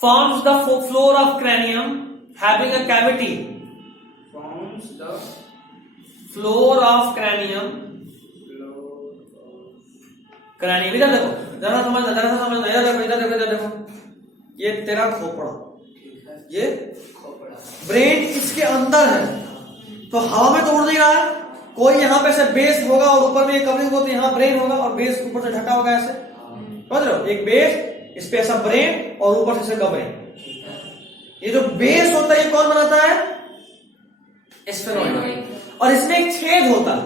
forms the floor of cranium having a cavity, forms the floor of cranium, cranium, इधर देखो, जरा समझना, इधर देखो, इधर देखो, इधर देखो, ये तेरा खोपड़ा, ये खोपड़ा, ब्रेन इसके अंदर है, तो हवा में तो उड़ नहीं रहा है, कोई यहाँ पे से बेस होगा और ऊपर में कवरिंग हो, तो यहाँ ब्रेन होगा और बेस ऊपर से ढका होगा ऐसे, समझ रहे हो, एक बेस इस पे ऐसा ब्रेन और ऊपर से इसका ब्रेन। ये जो बेस होता है ये कौन बनाता है? स्फेनॉइड। और इसमें एक छेद होता है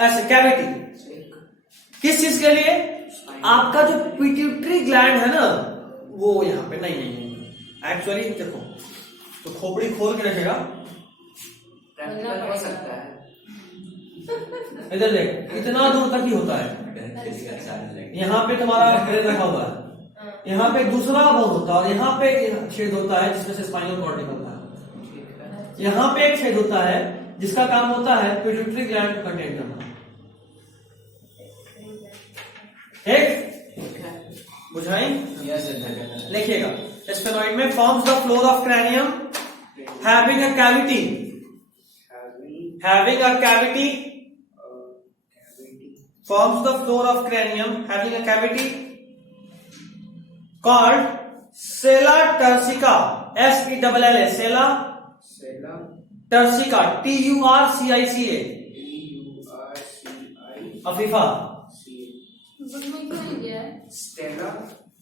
ऐसे, कैविटी। किस चीज के लिए? आपका जो पिट्यूटरी ग्लैंड है ना वो यहां पे नहीं एक्चुअली देखो, तो खोपड़ी खोल के रखेगा, प्रैक्टिकल हो सकता है। इधर देख, इतना दूर तक ही होता है। यहाँ पे तुम्हारा ब्रेन रखा हुआ है, यहाँ पे दूसरा बोन होता है और यहाँ पे छेद होता है जिसमें से स्पाइनल कॉर्ड निकलता है। यहाँ पे एक छेद होता है जिसका काम होता है पिट्यूटरी ग्लैंड को कंटेन करना। ठीक, बुझाई? लिखिएगा, स्फेनॉइड में forms the floor of cranium having a cavity forms the floor of cranium having a cavity called sella turcica. SELLA, sella turcica, TURCICA, Afifa. Book में क्यों नहीं गया है? स्टेला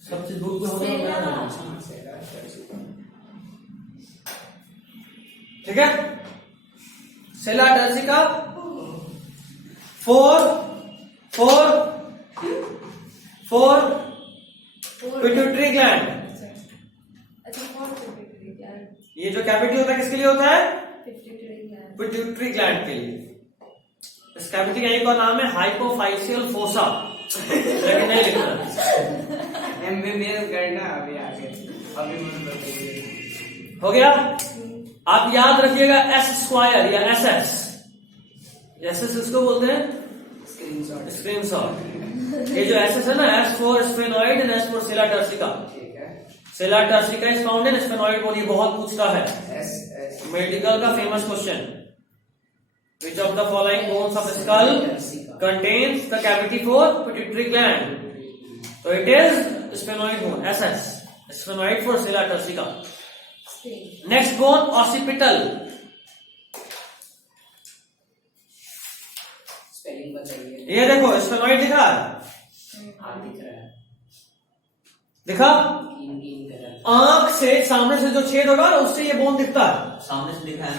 सब चीज बुक में होने वाला है। ठीक है, sella turcica four pituitary gland. अच्छा, कौन सा पिट्यूटरी ग्लैंड? ये जो कैविटी होता है किसके लिए होता है? Pituitary gland. पिट्यूटरी ग्लैंड के लिए। इस कैविटी का एक और नाम है हाइपोफाइसियल फोसा, लेकिन नहीं लिखना। MBBS करना अभी आगे, अभी मुझे बताइए। हो गया? आप याद रखिएगा एस स्क्वायर या SS इसको बोलते हैं स्क्रीनशॉट। ये जो SS है ना, S for sphenoid and S for sella turcica. ठीक है, sella turcica is found in sphenoid bone. ये बहुत पूछता है S मेडिकल का famous question. Which of the following bones of skull contains the cavity for pituitary gland? तो it is sphenoid bone, SS, sphenoid for sella turcica. Next bone occipital. Spelling बताइए। ये देखो sphenoid दिखा, हाँ दिख रहा है, दिखा? कीन कर रहा है। आंख से सामने से जो छेद होगा ना उससे ये बोन दिखता है। सामने से दिखाया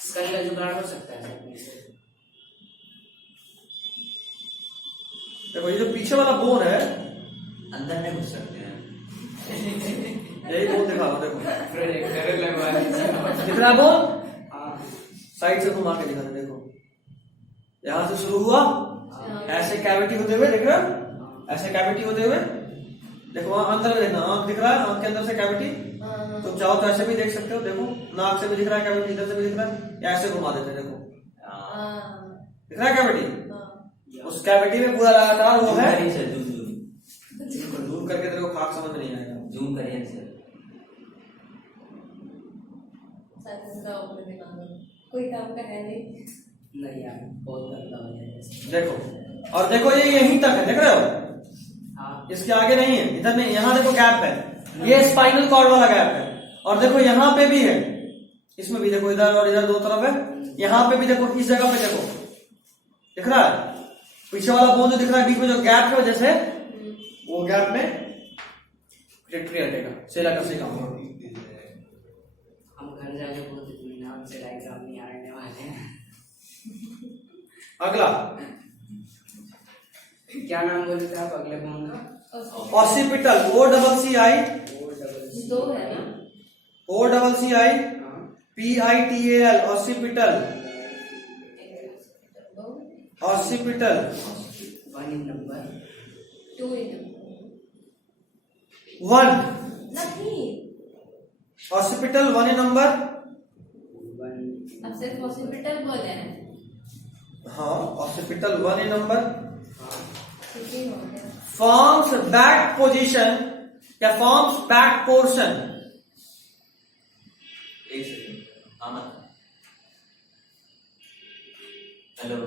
स्कल का जुगाड़ हो सकता है से। देखो ये जो पीछे वाला बोन है अंदर नहीं घुस सकते हैं। यही बोन दिखा रहा हूं, देखो प्रोजेक्टर लगवा लीजिए। दिख रहा है बोन? हाँ, साइड से घुमा के दिखा दे, देखो यहां से शुरू हुआ, ऐसे कैविटी होते हुए, दिख रहा है? ऐसे कैविटी होते हुए, देखो वहां अंदर में देखना, आंख दिख रहा है, आंख के अंदर से कैविटी। तुम चाहो तो ऐसे भी देख सकते हो, देखो नाक से भी दिख रहा है कैविटी, इधर से भी दिख रहा है, या ऐसे घुमा देते, देखो दिख रहा है कैविटी। उस कैविटी में पूरा लगातार वो है। दूर करके तेरे को खाक समझ नहीं आएगा। जूम करिए सर। कोई काम का है नहीं। नहीं यार, बहुत गंदा हो जाएगा। देखो, और देखो ये यहीं तक है, देख रहे हो? हाँ, इसके आगे नहीं है, इधर नहीं, यहाँ देखो गैप है, ये स्पाइनल कॉर्ड वाला गैप है। और देखो यहाँ पे भी है, इसमें भी देखो, इधर और इधर दो तरफ है। यहाँ पे भी देखो, इस जगह पे देखो, दिख रहा है? पीछे वाला बोन जो दिख रहा है बीच में जो गैप की वजह से, वो गैप में पिट्यूटरी हटेगा, सेला टर्सिका। हम घर जाके बोलते थे ना, हमसे एग्जाम नहीं आने वाले हैं। अगला क्या नाम बोले थे आप अगले बोन का? ऑसिपिटल, OCCI, दो है ना? OCCI PITAL, occipital, occipital. 1 in number, 2 in 1 नहीं, हॉस्पिटल 1 in number। 1 अब सिर्फ हॉस्पिटल बोले हैं। हाँ, हॉस्पिटल 1 in number। ठीक ही हो गया। फॉर्म्स बैक पोजीशन या फॉर्म्स बैक पोर्शन। एक सेकंड, आमद। Hello,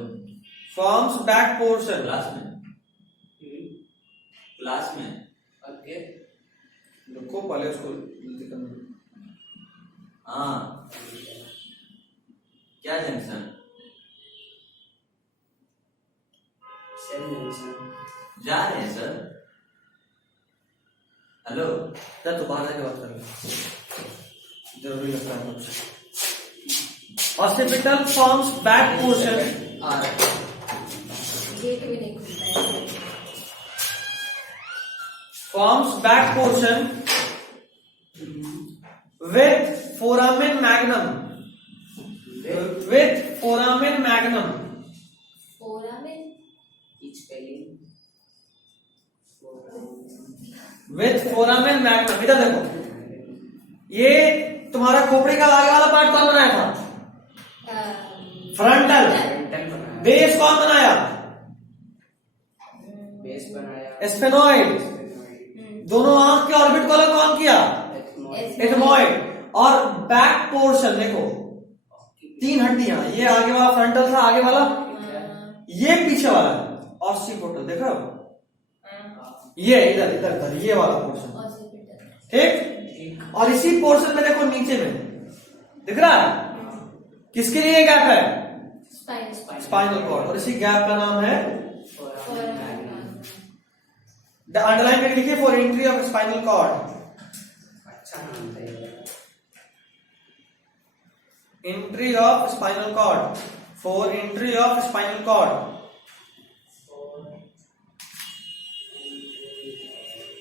forms back portion. Class में ओके, रुको पहले उसको जल्दी करना। हाँ, क्या जंक्शन? Cell junction. जा रहे हैं सर। हेलो जा तू बाहर जाके बात कर ले, जरूरी लगता है कुछ। Occipital forms back portion, gate भी नहीं खुलता है। Forms back portion with foramen magnum, with foramen magnum, foramen spelling with foramen magnum. इधर देखो, ये तुम्हारा खोपड़ी का आगे वाला पार्ट कौन बनाया था? फ्रंटल। फ्रंटल बनाया, बेस कौन बनाया? बेस बनाया, स्फेनोइड। दोनों आंख के ऑर्बिट को अलग कौन किया? एथमोइड। और बैक पोर्शन देखो, 3 हड्डियां, ये आगे वाला फ्रंटल था, आगे वाला, ये पीछे वाला ऑसिपिटल, देख रहे हो? ये इधर इधर इधर ये वाला पोर्शन, ऑसिपिटल। ठीक। और इसी पोर्शन में देखो नीचे में दिख रहा है, किसके लिए गैप है? स्पाइन। Spinal cord. और इसी गैप का नाम है, फोरामेन। अंडरलाइन करके लिखिए, for entry of spinal cord. अच्छा नाम था ये। Entry of spinal cord, for entry of spinal cord,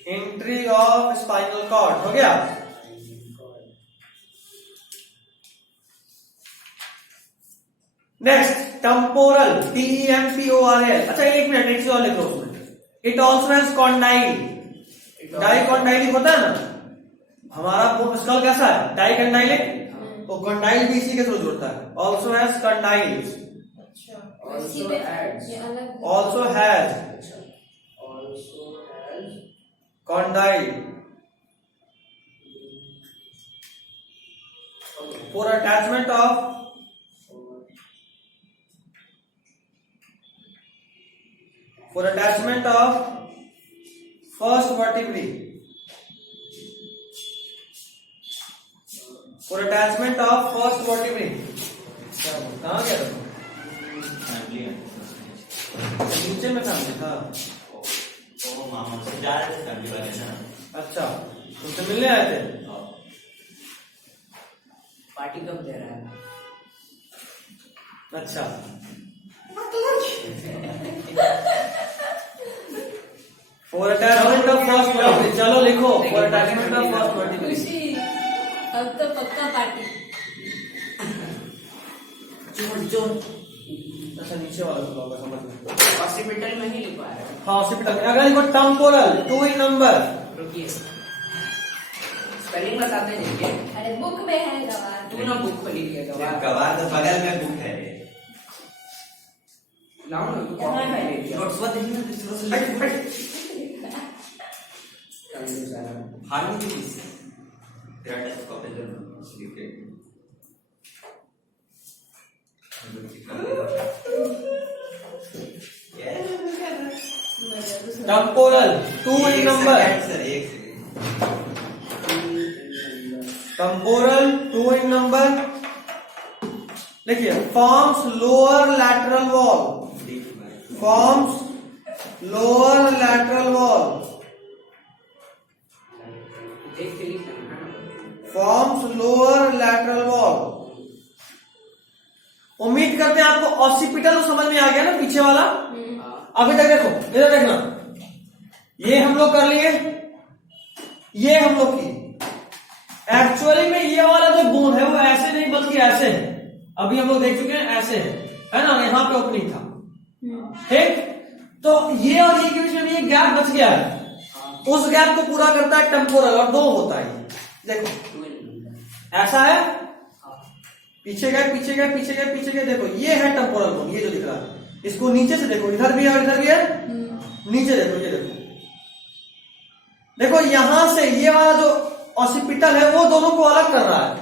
entry of spinal cord हो गया। Next temporal, TEMPORL। अच्छा एक मिनट, एक चीज और लिखो उसमें, it also has condyle. Dicondylic होता है ना, हमारा स्कल कैसा है? डाइकॉन्डाइलिक, तो कॉन्डाइल भी इसी के थ्रू जुड़ता है। ऑल्सो हैज कॉन्डाइल्स, इसी पे ये अलग। Also has Also has condyle for attachment of first vertebrae, for attachment of first vertebrae. कहाँ गया था? फैमिली है। नीचे में फैमिली था। वो मामा से जा रहे थे फैमिली वाले ना। अच्छा, तुमसे मिलने आए थे? पार्टी कब दे रहा है? अच्छा, for attachment of first vertebrae. चलो लिखो, for attachment of first vertebrae. खुशी, अब तो पक्का पार्टी। जोर। अच्छा नीचे वाला तो होगा, समझ में। हॉस्पिटल में ही लिखवा रहा है। हाँ, हॉस्पिटल में। अगर लिखो टेम्पोरल, 2 इन नंबर। रुकिए, स्पेलिंग बताते जाइए। अरे बुक में है गवार। तू ना बुक खोली है गवार। गवार तो बगल में बुक है। लाओ ना, तू कहाँ है ले लिया? नोट्स बता दीजिए ना, दूसरों से हट, हट। हार्ड नहीं थी इससे। तेरा टेस्ट कॉपी जरूर लिखे। टेम्पोरल, 2 इन नंबर। सर एक सेकंड। टेम्पोरल, 2 इन नंबर। देखिए, forms lower lateral wall, forms lower lateral wall, देख के लिखना है। Forms lower lateral wall. उम्मीद करते हैं आपको ऑसिपिटल तो समझ में आ गया ना, पीछे वाला। अभी तक देखो, इधर देखना, ये हम लोग कर लिए, ये हम लोग की। एक्चुअली में ये वाला जो बोन है वो ऐसे नहीं बल्कि ऐसे है। अभी हम लोग देख चुके हैं ऐसे है ना, यहाँ पे ओपनिंग था, ठीक। तो ये और ये के बीच में ये गैप बच गया है, उस गैप को पूरा करता है टेम्पोरल, और 2 होता है। देखो ऐसा है, पीछे गए पीछे गए पीछे गए पीछे गए, देखो ये है टेम्पोरल बोन, ये जो दिख रहा है। इसको नीचे से देखो, इधर भी है और इधर भी है, नीचे देखो, ये देखो, देखो यहां से ये वाला जो ऑसिपिटल है वो दोनों को अलग कर रहा है,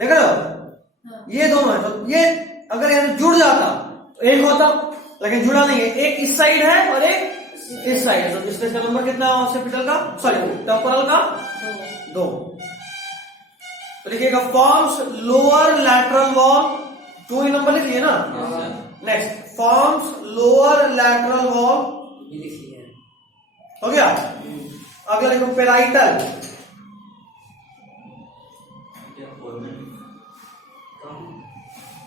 देख रहे हो? ये दोनों है, तो ये अगर यहाँ जुड़ जाता तो एक होता, लेकिन जुड़ा नहीं है। एक इस साइड है और एक इस साइड है। तो स्टेज का नंबर कितना है ऑसिपिटल का, सॉरी टेम्पोरल का? 2। तो लिखिएगा फॉर्म्स लोअर लैटरल वॉल, 2 ही नंबर लिखिए ना। Next, forms lower lateral wall, ये लिखिए। हो गया। अगला देखो पेराइटल, क्या foramen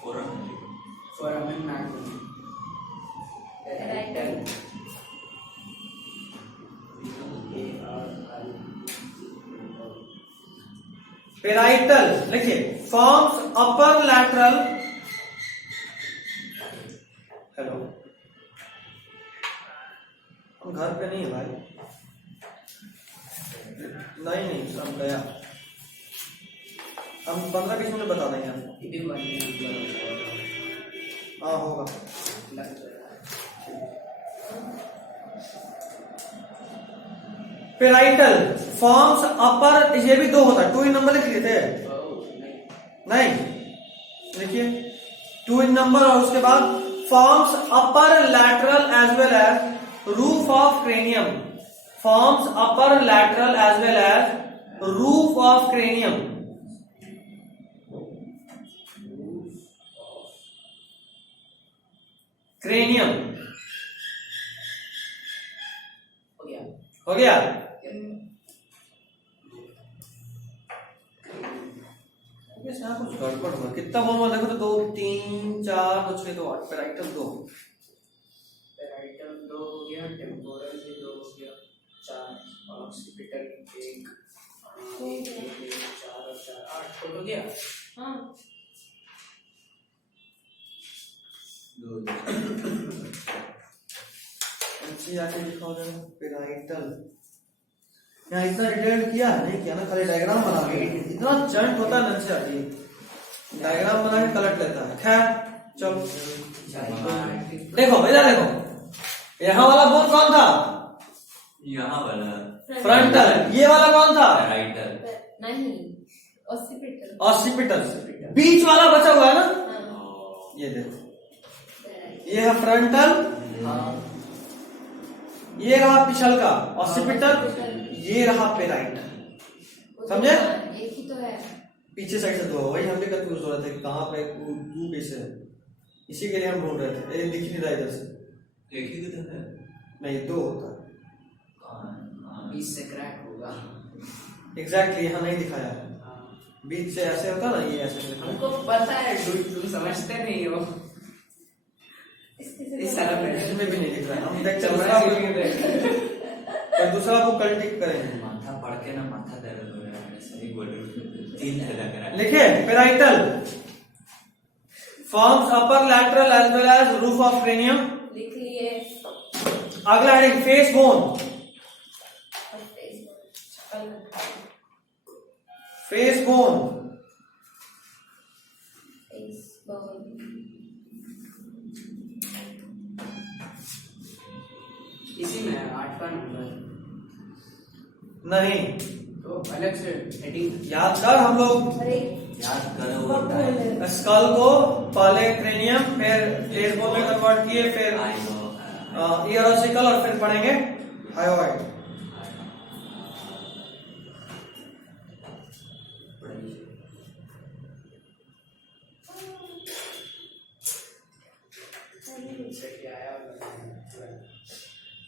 foramen foramen magnum. Parietal. Parietal लिखिए फॉर्म्स अपर लैटरल, हेलो हम घर पे नहीं है भाई, नहीं सब गया, हम 15-20 मिनट बता देंगे आपको। इतनी वाली हाँ होगा। पेराइटल फॉर्म्स अपर, ये भी 2 होता है, 2 इन नंबर लिख लिए थे नहीं, देखिए 2 इन नंबर और उसके बाद forms upper lateral as well as roof of cranium, forms upper lateral as well as roof of cranium, cranium हो गया। यहाँ कुछ गड़बड़ हुआ, कितना बोल देखो तो 2 3 4 2 6 2 8 पेराइटल 2, Parietal 2 हो गया, temporal भी 2 हो गया, 4, occipital 1, 4 और 4 8 हो गया। हाँ आके लिखा होगा पेराइटल, यहाँ इतना डिटेल किया नहीं किया ना, खाली डायग्राम बना के, इतना चंट होता है नंसे आती, डायग्राम बना के कलट लेता है। खैर चलो देखो इधर देखो, यहाँ वाला बोन कौन था, यहाँ वाला फ्रंटल, ये वाला कौन था, राइटर नहीं ऑसिपिटल। ऑसिपिटल, बीच वाला बचा हुआ है ना, हाँ ये देखो ये है फ्रंटल, ये रहा पिछल का ऑसिपिटल, ये रहा पेराइटल, समझे? एक ही तो है। पीछे साइड से 2, वही हम भी कंफ्यूज हो रहे थे कि कहाँ पे 2 कैसे है, इसी के लिए हम ढूंढ रहे थे, ये दिख नहीं रहा इधर से, एक ही किधर है नहीं 2 होता है, बीच से क्रैक होगा। एग्जैक्टली यहाँ नहीं दिखाया है, बीच से ऐसे होता ना, ये ऐसे दिखा है। हमको पता है, तुम समझते नहीं हो। इस साल में इसमें भी नहीं दिख रहा है, हम देख चल रहा है, और दूसरा बुक कल टिक करेंगे। माथा पढ़ के ना माथा दर्द हो रहा है, सही बोल रहे हो, दिल लग रहा है। लिखे parietal forms upper lateral as well as roof of cranium, लिख लिए। अगला heading face bone, face bone इसी में 8वां नंबर, नहीं, तो अलग से हेडिंग याद कर हम लोग अरे याद करो वो टाइम। स्कल को पहले क्रेनियम फिर फेस बोन में कन्वर्ट किए, फिर आई नो ईयरोसिकल और फिर पढ़ेंगे हायोइड।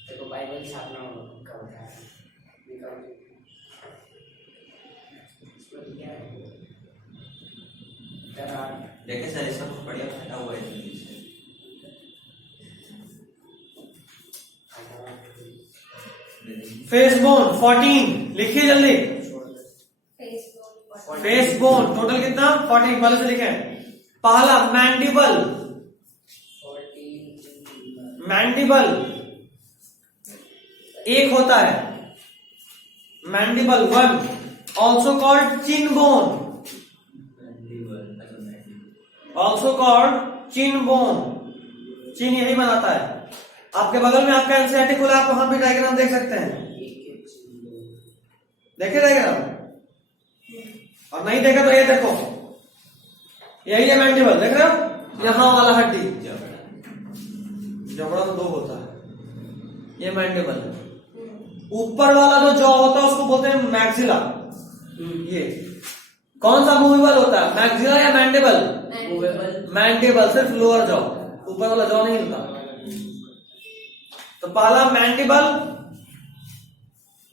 देखो बाइबल छापना का होता है, इसमें तो क्या है, देखे सर इसका कुछ बढ़िया फटा हुआ है जल्दी से। फेस बोन 14 लिखिए जल्दी, फेसबुक फेस बोन टोटल कितना 14, पहले से लिखे। पहला मैंडिबल, 14 मैंडिबल एक होता है, मैंडिबल 1 ऑल्सो कॉल्ड चिन बोन, ऑल्सो कॉल्ड चिन बोन, चिन यही बनाता है। आपके बगल में आपका एनसीईआरटी खुला, आप वहां भी डायग्राम देख सकते हैं, देखे डायग्राम, और नहीं देखा तो ये देखो, यही है मैंडिबल, देख रहे हो, यहां वाला हड्डी, जबड़ा तो 2 होता है, ये मैंडिबल है। ऊपर वाला जो जॉ होता है उसको बोलते हैं मैक्सिला, ये कौन सा मूवेबल होता है, मैक्सिला या मैंडिबल? मैंडिबल सिर्फ लोअर जॉ, ऊपर वाला जॉ नहीं होता। तो पहला mandible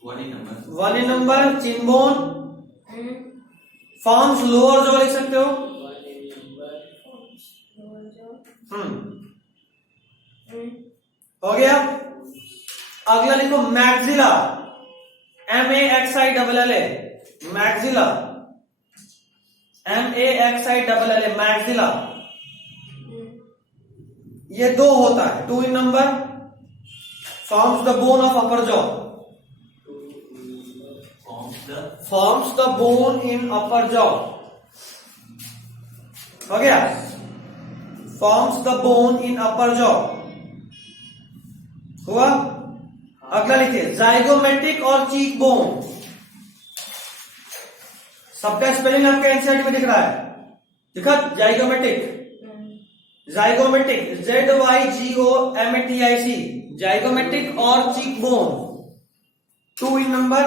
1 in number, chin bone, forms lower jaw लिख सकते हो। हो गया। अगला लिखो maxilla, MAXILLA, maxilla, MAXILLA, maxilla. ये 2 होता है, 2 in number, forms the bone of upper jaw, forms the bone in upper jaw। हो गया, forms the bone in upper jaw हुआ। अगला लिखिए जाइगोमेट्रिक और चीक बोन। सबका स्पेलिंग आपके एनसीईआरटी में दिख रहा है, दिखा? जाइगोमेट्रिक, जाइगोमेट्रिक ZYGOMATIC, जाइगोमेट्रिक और cheek bone. 2 in number,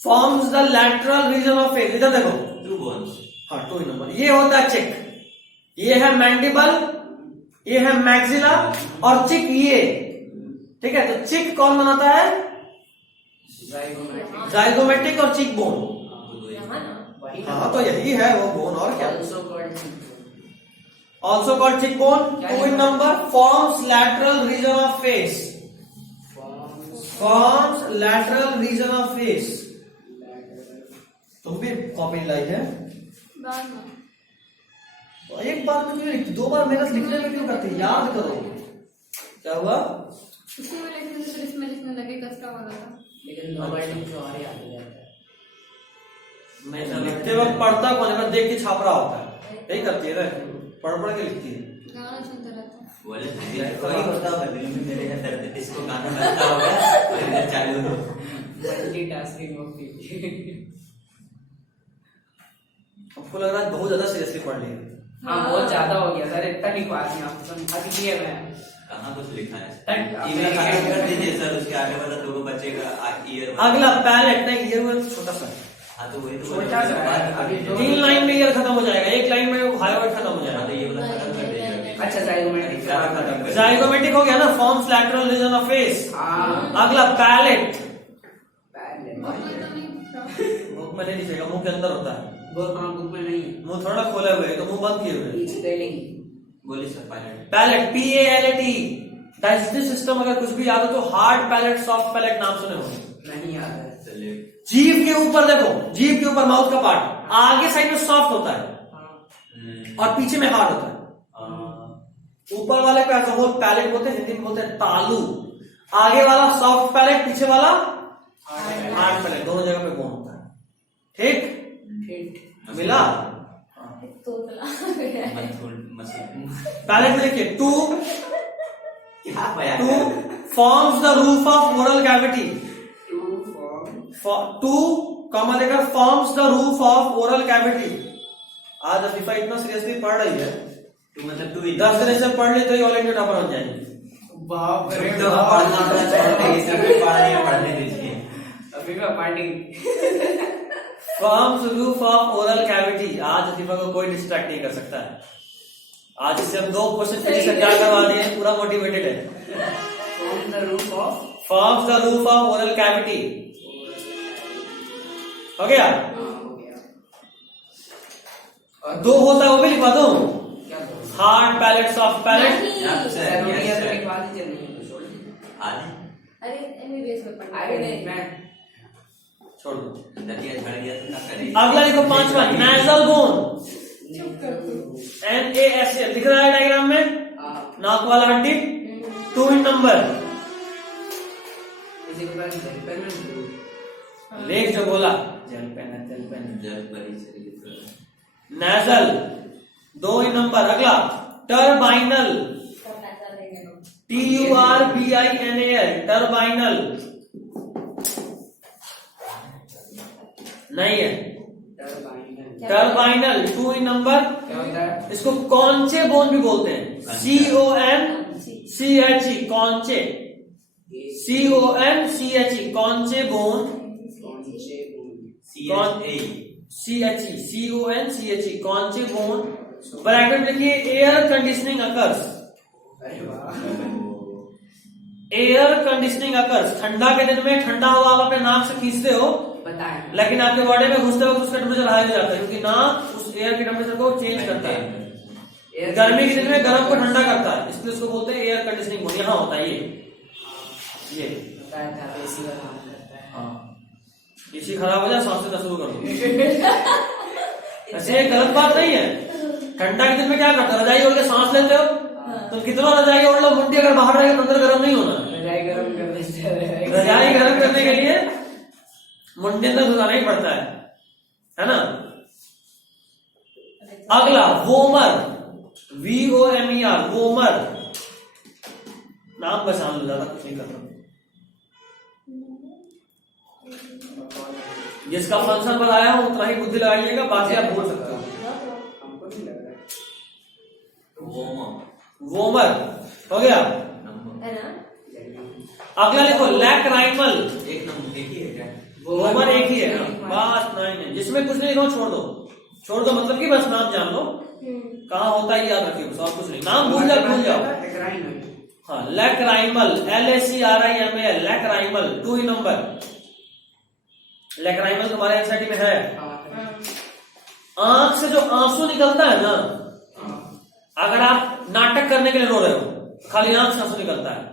forms the lateral region of face। इधर देखो, 2 bones। हाँ 2 in number। ये होता है चिक, ये है मैंडिबल, ये है मैक्सिला और चिक ये, ठीक है? तो चिक कौन बनाता है? जाइगोमेट्रिक और चिक बोन। हाँ तो यही है वो बोन, और क्या? ऑल्सो कॉल्ड चिक bone. 2 in number, forms lateral region of face, forms lateral region of face। तुम भी कॉपी लाई है? एक बार में क्यों लिखती, 2 बार मेहनत लिखने में क्यों करती? याद करो। क्या हुआ? उसी में लिखने से इसमें लिखने लगे, कसका वाला था। लेकिन 2 बार लिख तो और याद हो जाता है। मैं लिखते वक्त पढ़ता कौन है, देख के छाप रहा होता है, यही करती है ना, पढ़ पढ़ के लिखती है। गाना सुनते रहता है। बोले कोई होता होगा दिल में मेरे है दर्द, इसको गाना लगता होगा और इधर चालू हो। Multitasking of people. आपको लग रहा है बहुत ज्यादा सीरियसली पढ़ ली है। हाँ बहुत ज्यादा हो गया सर, इतना नहीं पास नहीं आपको अभी किया मैं कहाँ कुछ लिखा है? तक- ईमेल खत्म कर दीजिए सर, उसके आगे वाला 2 बचेगा ईयर। अगला पैलेट, नहीं ईयर में छोटा सा है, हाँ तो वही तो छोटा सा है, अभी 3 लाइन में ईयर खत्म हो जाएगा, 1 लाइन में हाईवर्ड खत्म हो हाँ जाएगा। तो ये वाला खत्म कर दीजिए। अच्छा जाइगोमेट्रिक सारा खत्म कर जाइगोमेट्रिक हो गया ना, forms lateral region of face. हाँ अगला पैलेट, पहले मुंह में नहीं दिखेगा, मुंह के अंदर होता है, हाँ बुक में नहीं मुंह थोड़ा खोले हुए है, तो मुंह बंद किए हुए हैं। स्पेलिंग बोलिए sir pilot. Palate, PALAT, digestive system. अगर कुछ भी याद हो तो हार्ड पैलेट, सॉफ्ट पैलेट नाम सुने होंगे। नहीं याद है। चलिए जीभ के ऊपर देखो, जीभ के ऊपर माउथ का पार्ट आगे साइड में सॉफ्ट होता है और पीछे में हार्ड होता है। ऊपर वाले पे होल पैलेट बोलते हैं, हिंदी में बोलते हैं तालू। आगे वाला सॉफ्ट पैलेट, पीछे वाला हार्ड पैलेट, दोनों जगह पे बोन होता है। ठीक मिला? तोतला पैलेट में देखिए, टू क्या पाया? Forms the roof of oral cavity. Two comma लेकर forms the roof of oral cavity. आज अफीफा इतना सीरियसली पढ़ रही है, तो मतलब 2 in 10 दिन से पढ़ ली तो ये ऑल इंडिया टॉपर बन जाएंगे। बाप रे तो पढ़ना अपना छोड़ दे, ये सब भी पढ़ने दीजिए। अभी का party forms roof of oral cavity. आज अफीफा को कोई डिस्ट्रैक्ट नहीं कर सकता है। आज इससे हम 2 क्वेश्चन फिनिश क्या करवा दिए, पूरा मोटिवेटेड है। From the roof of forms the roof of oral cavity. हो गया? हो गया। और 2 होता है वो भी लिखवा दो, क्या बोल हार्ड पैलेट, सॉफ्ट पैलेट। लिखवा दीजिए, नहीं तो छोड़ दीजिए। अरे MBBS में पढ़ना अरे नहीं मैं छोड़ दो। नदिया झड़ गया तो क्या करें? अगला लिखो 5वां, नेजल बोन, चुप कर तू। NASL दिख रहा है डायग्राम में, नाक वाला हड्डी। 2 in number, इसी के बाद पेन में लेख जो बोला, जेल पेन है, जेल पेन है। जल परी चली तो नेजल 2 in number। अगला टर्बाइनल, TURBINAL, टर्बाइनल नहीं है। टर्बाइनल 2 in number। क्या होता है? इसको कौनचे बोन भी बोलते हैं, CONCHE, conche, CONCHE, conche bone, CONCHE, conche bone. पर ब्रैकेट में लिखिए एयर कंडीशनिंग अकर्स। अरे वाह एयर कंडीशनिंग अकर्स, ठंडा के दिन में ठंडा हवा आप अपने नाक से खींचते हो, पता है लेकिन आपके बॉडी में घुसते वक्त उसका टेम्परेचर हाई हो जाता है, क्योंकि नाक उस एयर के टेम्परेचर को चेंज करता है। गर्मी के दिन में गर्म को ठंडा करता है, इसलिए उसको बोलते हैं एयर कंडीशनिंग मोड। यहाँ होता है ये बताया था एसी का काम करता है। हाँ, एसी खराब हो जाए सांस लेना शुरू कर दो। ऐसे गलत बात नहीं है। ठंडा के दिन में क्या करते हो, रजाई ओढ़ के सांस लेते हो, तुम कितना रजाई ओढ़ लो, मुंडी अगर बाहर रहेगी तो अंदर गर्म नहीं होना। रजाई गर्म करने से रजाई गर्म करने के लिए मुंडी अंदर घुसाना ही पड़ता है ना। अगला वोमर, VOMER, वोमर, नाम पहचान लो, ज्यादा कुछ नहीं करना। जिसका फंक्शन बताया हो उतना ही बुद्धि लगाइएगा, बाकी आप बोल सकते हो। हमको नहीं लग रहा है। वोमर हो गया। है ना? अगला लिखो लैक्राइमल। एक नंबर एक ही है क्या? वोमर एक ही है ना, बस नहीं है, जिसमें कुछ नहीं लिखो छोड़ दो, छोड़ दो मतलब कि बस नाम जान लो कहाँ होता है, याद रखिए बस, और कुछ नहीं, नाम भूल जाओ। हाँ, लैक्राइमल, LACRIMAL, लैक्राइमल, 2 ही नंबर। लैक्राइमल तुम्हारे एनसीईआरटी में है। आंख से जो आंसू निकलता है ना, अगर आप नाटक करने के लिए रो रहे हो, खाली आंख से आंसू निकलता है,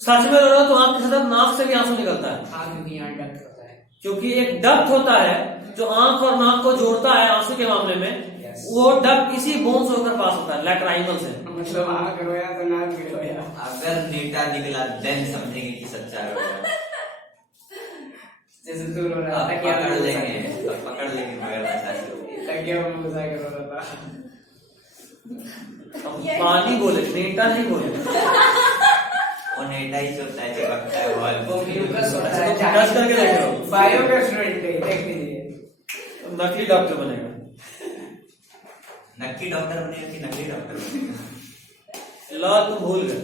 सच में रो रहे हो तो आंख के साथ नाक से भी आंसू निकलता है, क्योंकि यहाँ डक्ट होता है, क्योंकि एक डक्ट होता है जो आंख और नाक को जोड़ता है आंसू के मामले में। वो डक्ट इसी बोन से होकर पास होता है, लैक्राइमल से। मतलब आँख रोया तो नाक भी रोया। अगर नेटा निकला देन समझेंगे कि सच्चा रोया। जैसे तू रो रहा था, पकड़ लेंगे मगर ऐसा तकिया में घुसा के रो रहा था। पानी बोले, नेटा नहीं बोले। वो नेटा ही होता है, चिपकता है वो बॉल। म्यूकस होता है, टच करके देख लो, बायो का स्टूडेंट है, देख लीजिए। नकली डॉक्टर बनेगा। नकली डॉक्टर बनेगा कि नकली डॉक्टर बनेगा? ला तुम भूल गए।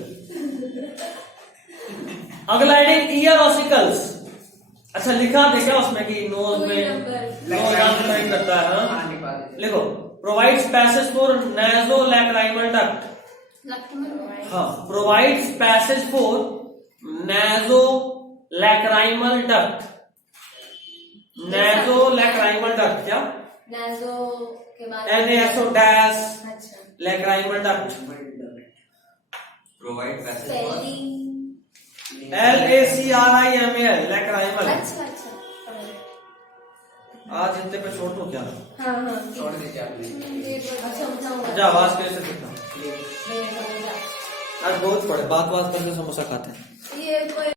अगला हेडिंग ईयर ऑसिकल्स। अच्छा लिखा देखा उसमें कि नोज में नोज करता है। हाँ? हाँ, निकाल दीजिए। लिखो provides passage for nasolacrimal duct. हाँ, provides passage for nasolacrimal duct. Nasolacrimal duct क्या? नाजो के बाद NASO डैश अच्छा लैक्राइमल डक्ट। प्रोवाइड पैसेज सैली LACRIMAL लैक्राइमल। अच्छा अच्छा आज इतने पे छोड़ दो क्या? हाँ हाँ छोड़ दीजिए आपने। अच्छा बताऊंगा अच्छा आवाज कैसे सीखता? मैं समझा आज बहुत पढ़े, बात करके समोसा खाते हैं। ये कोई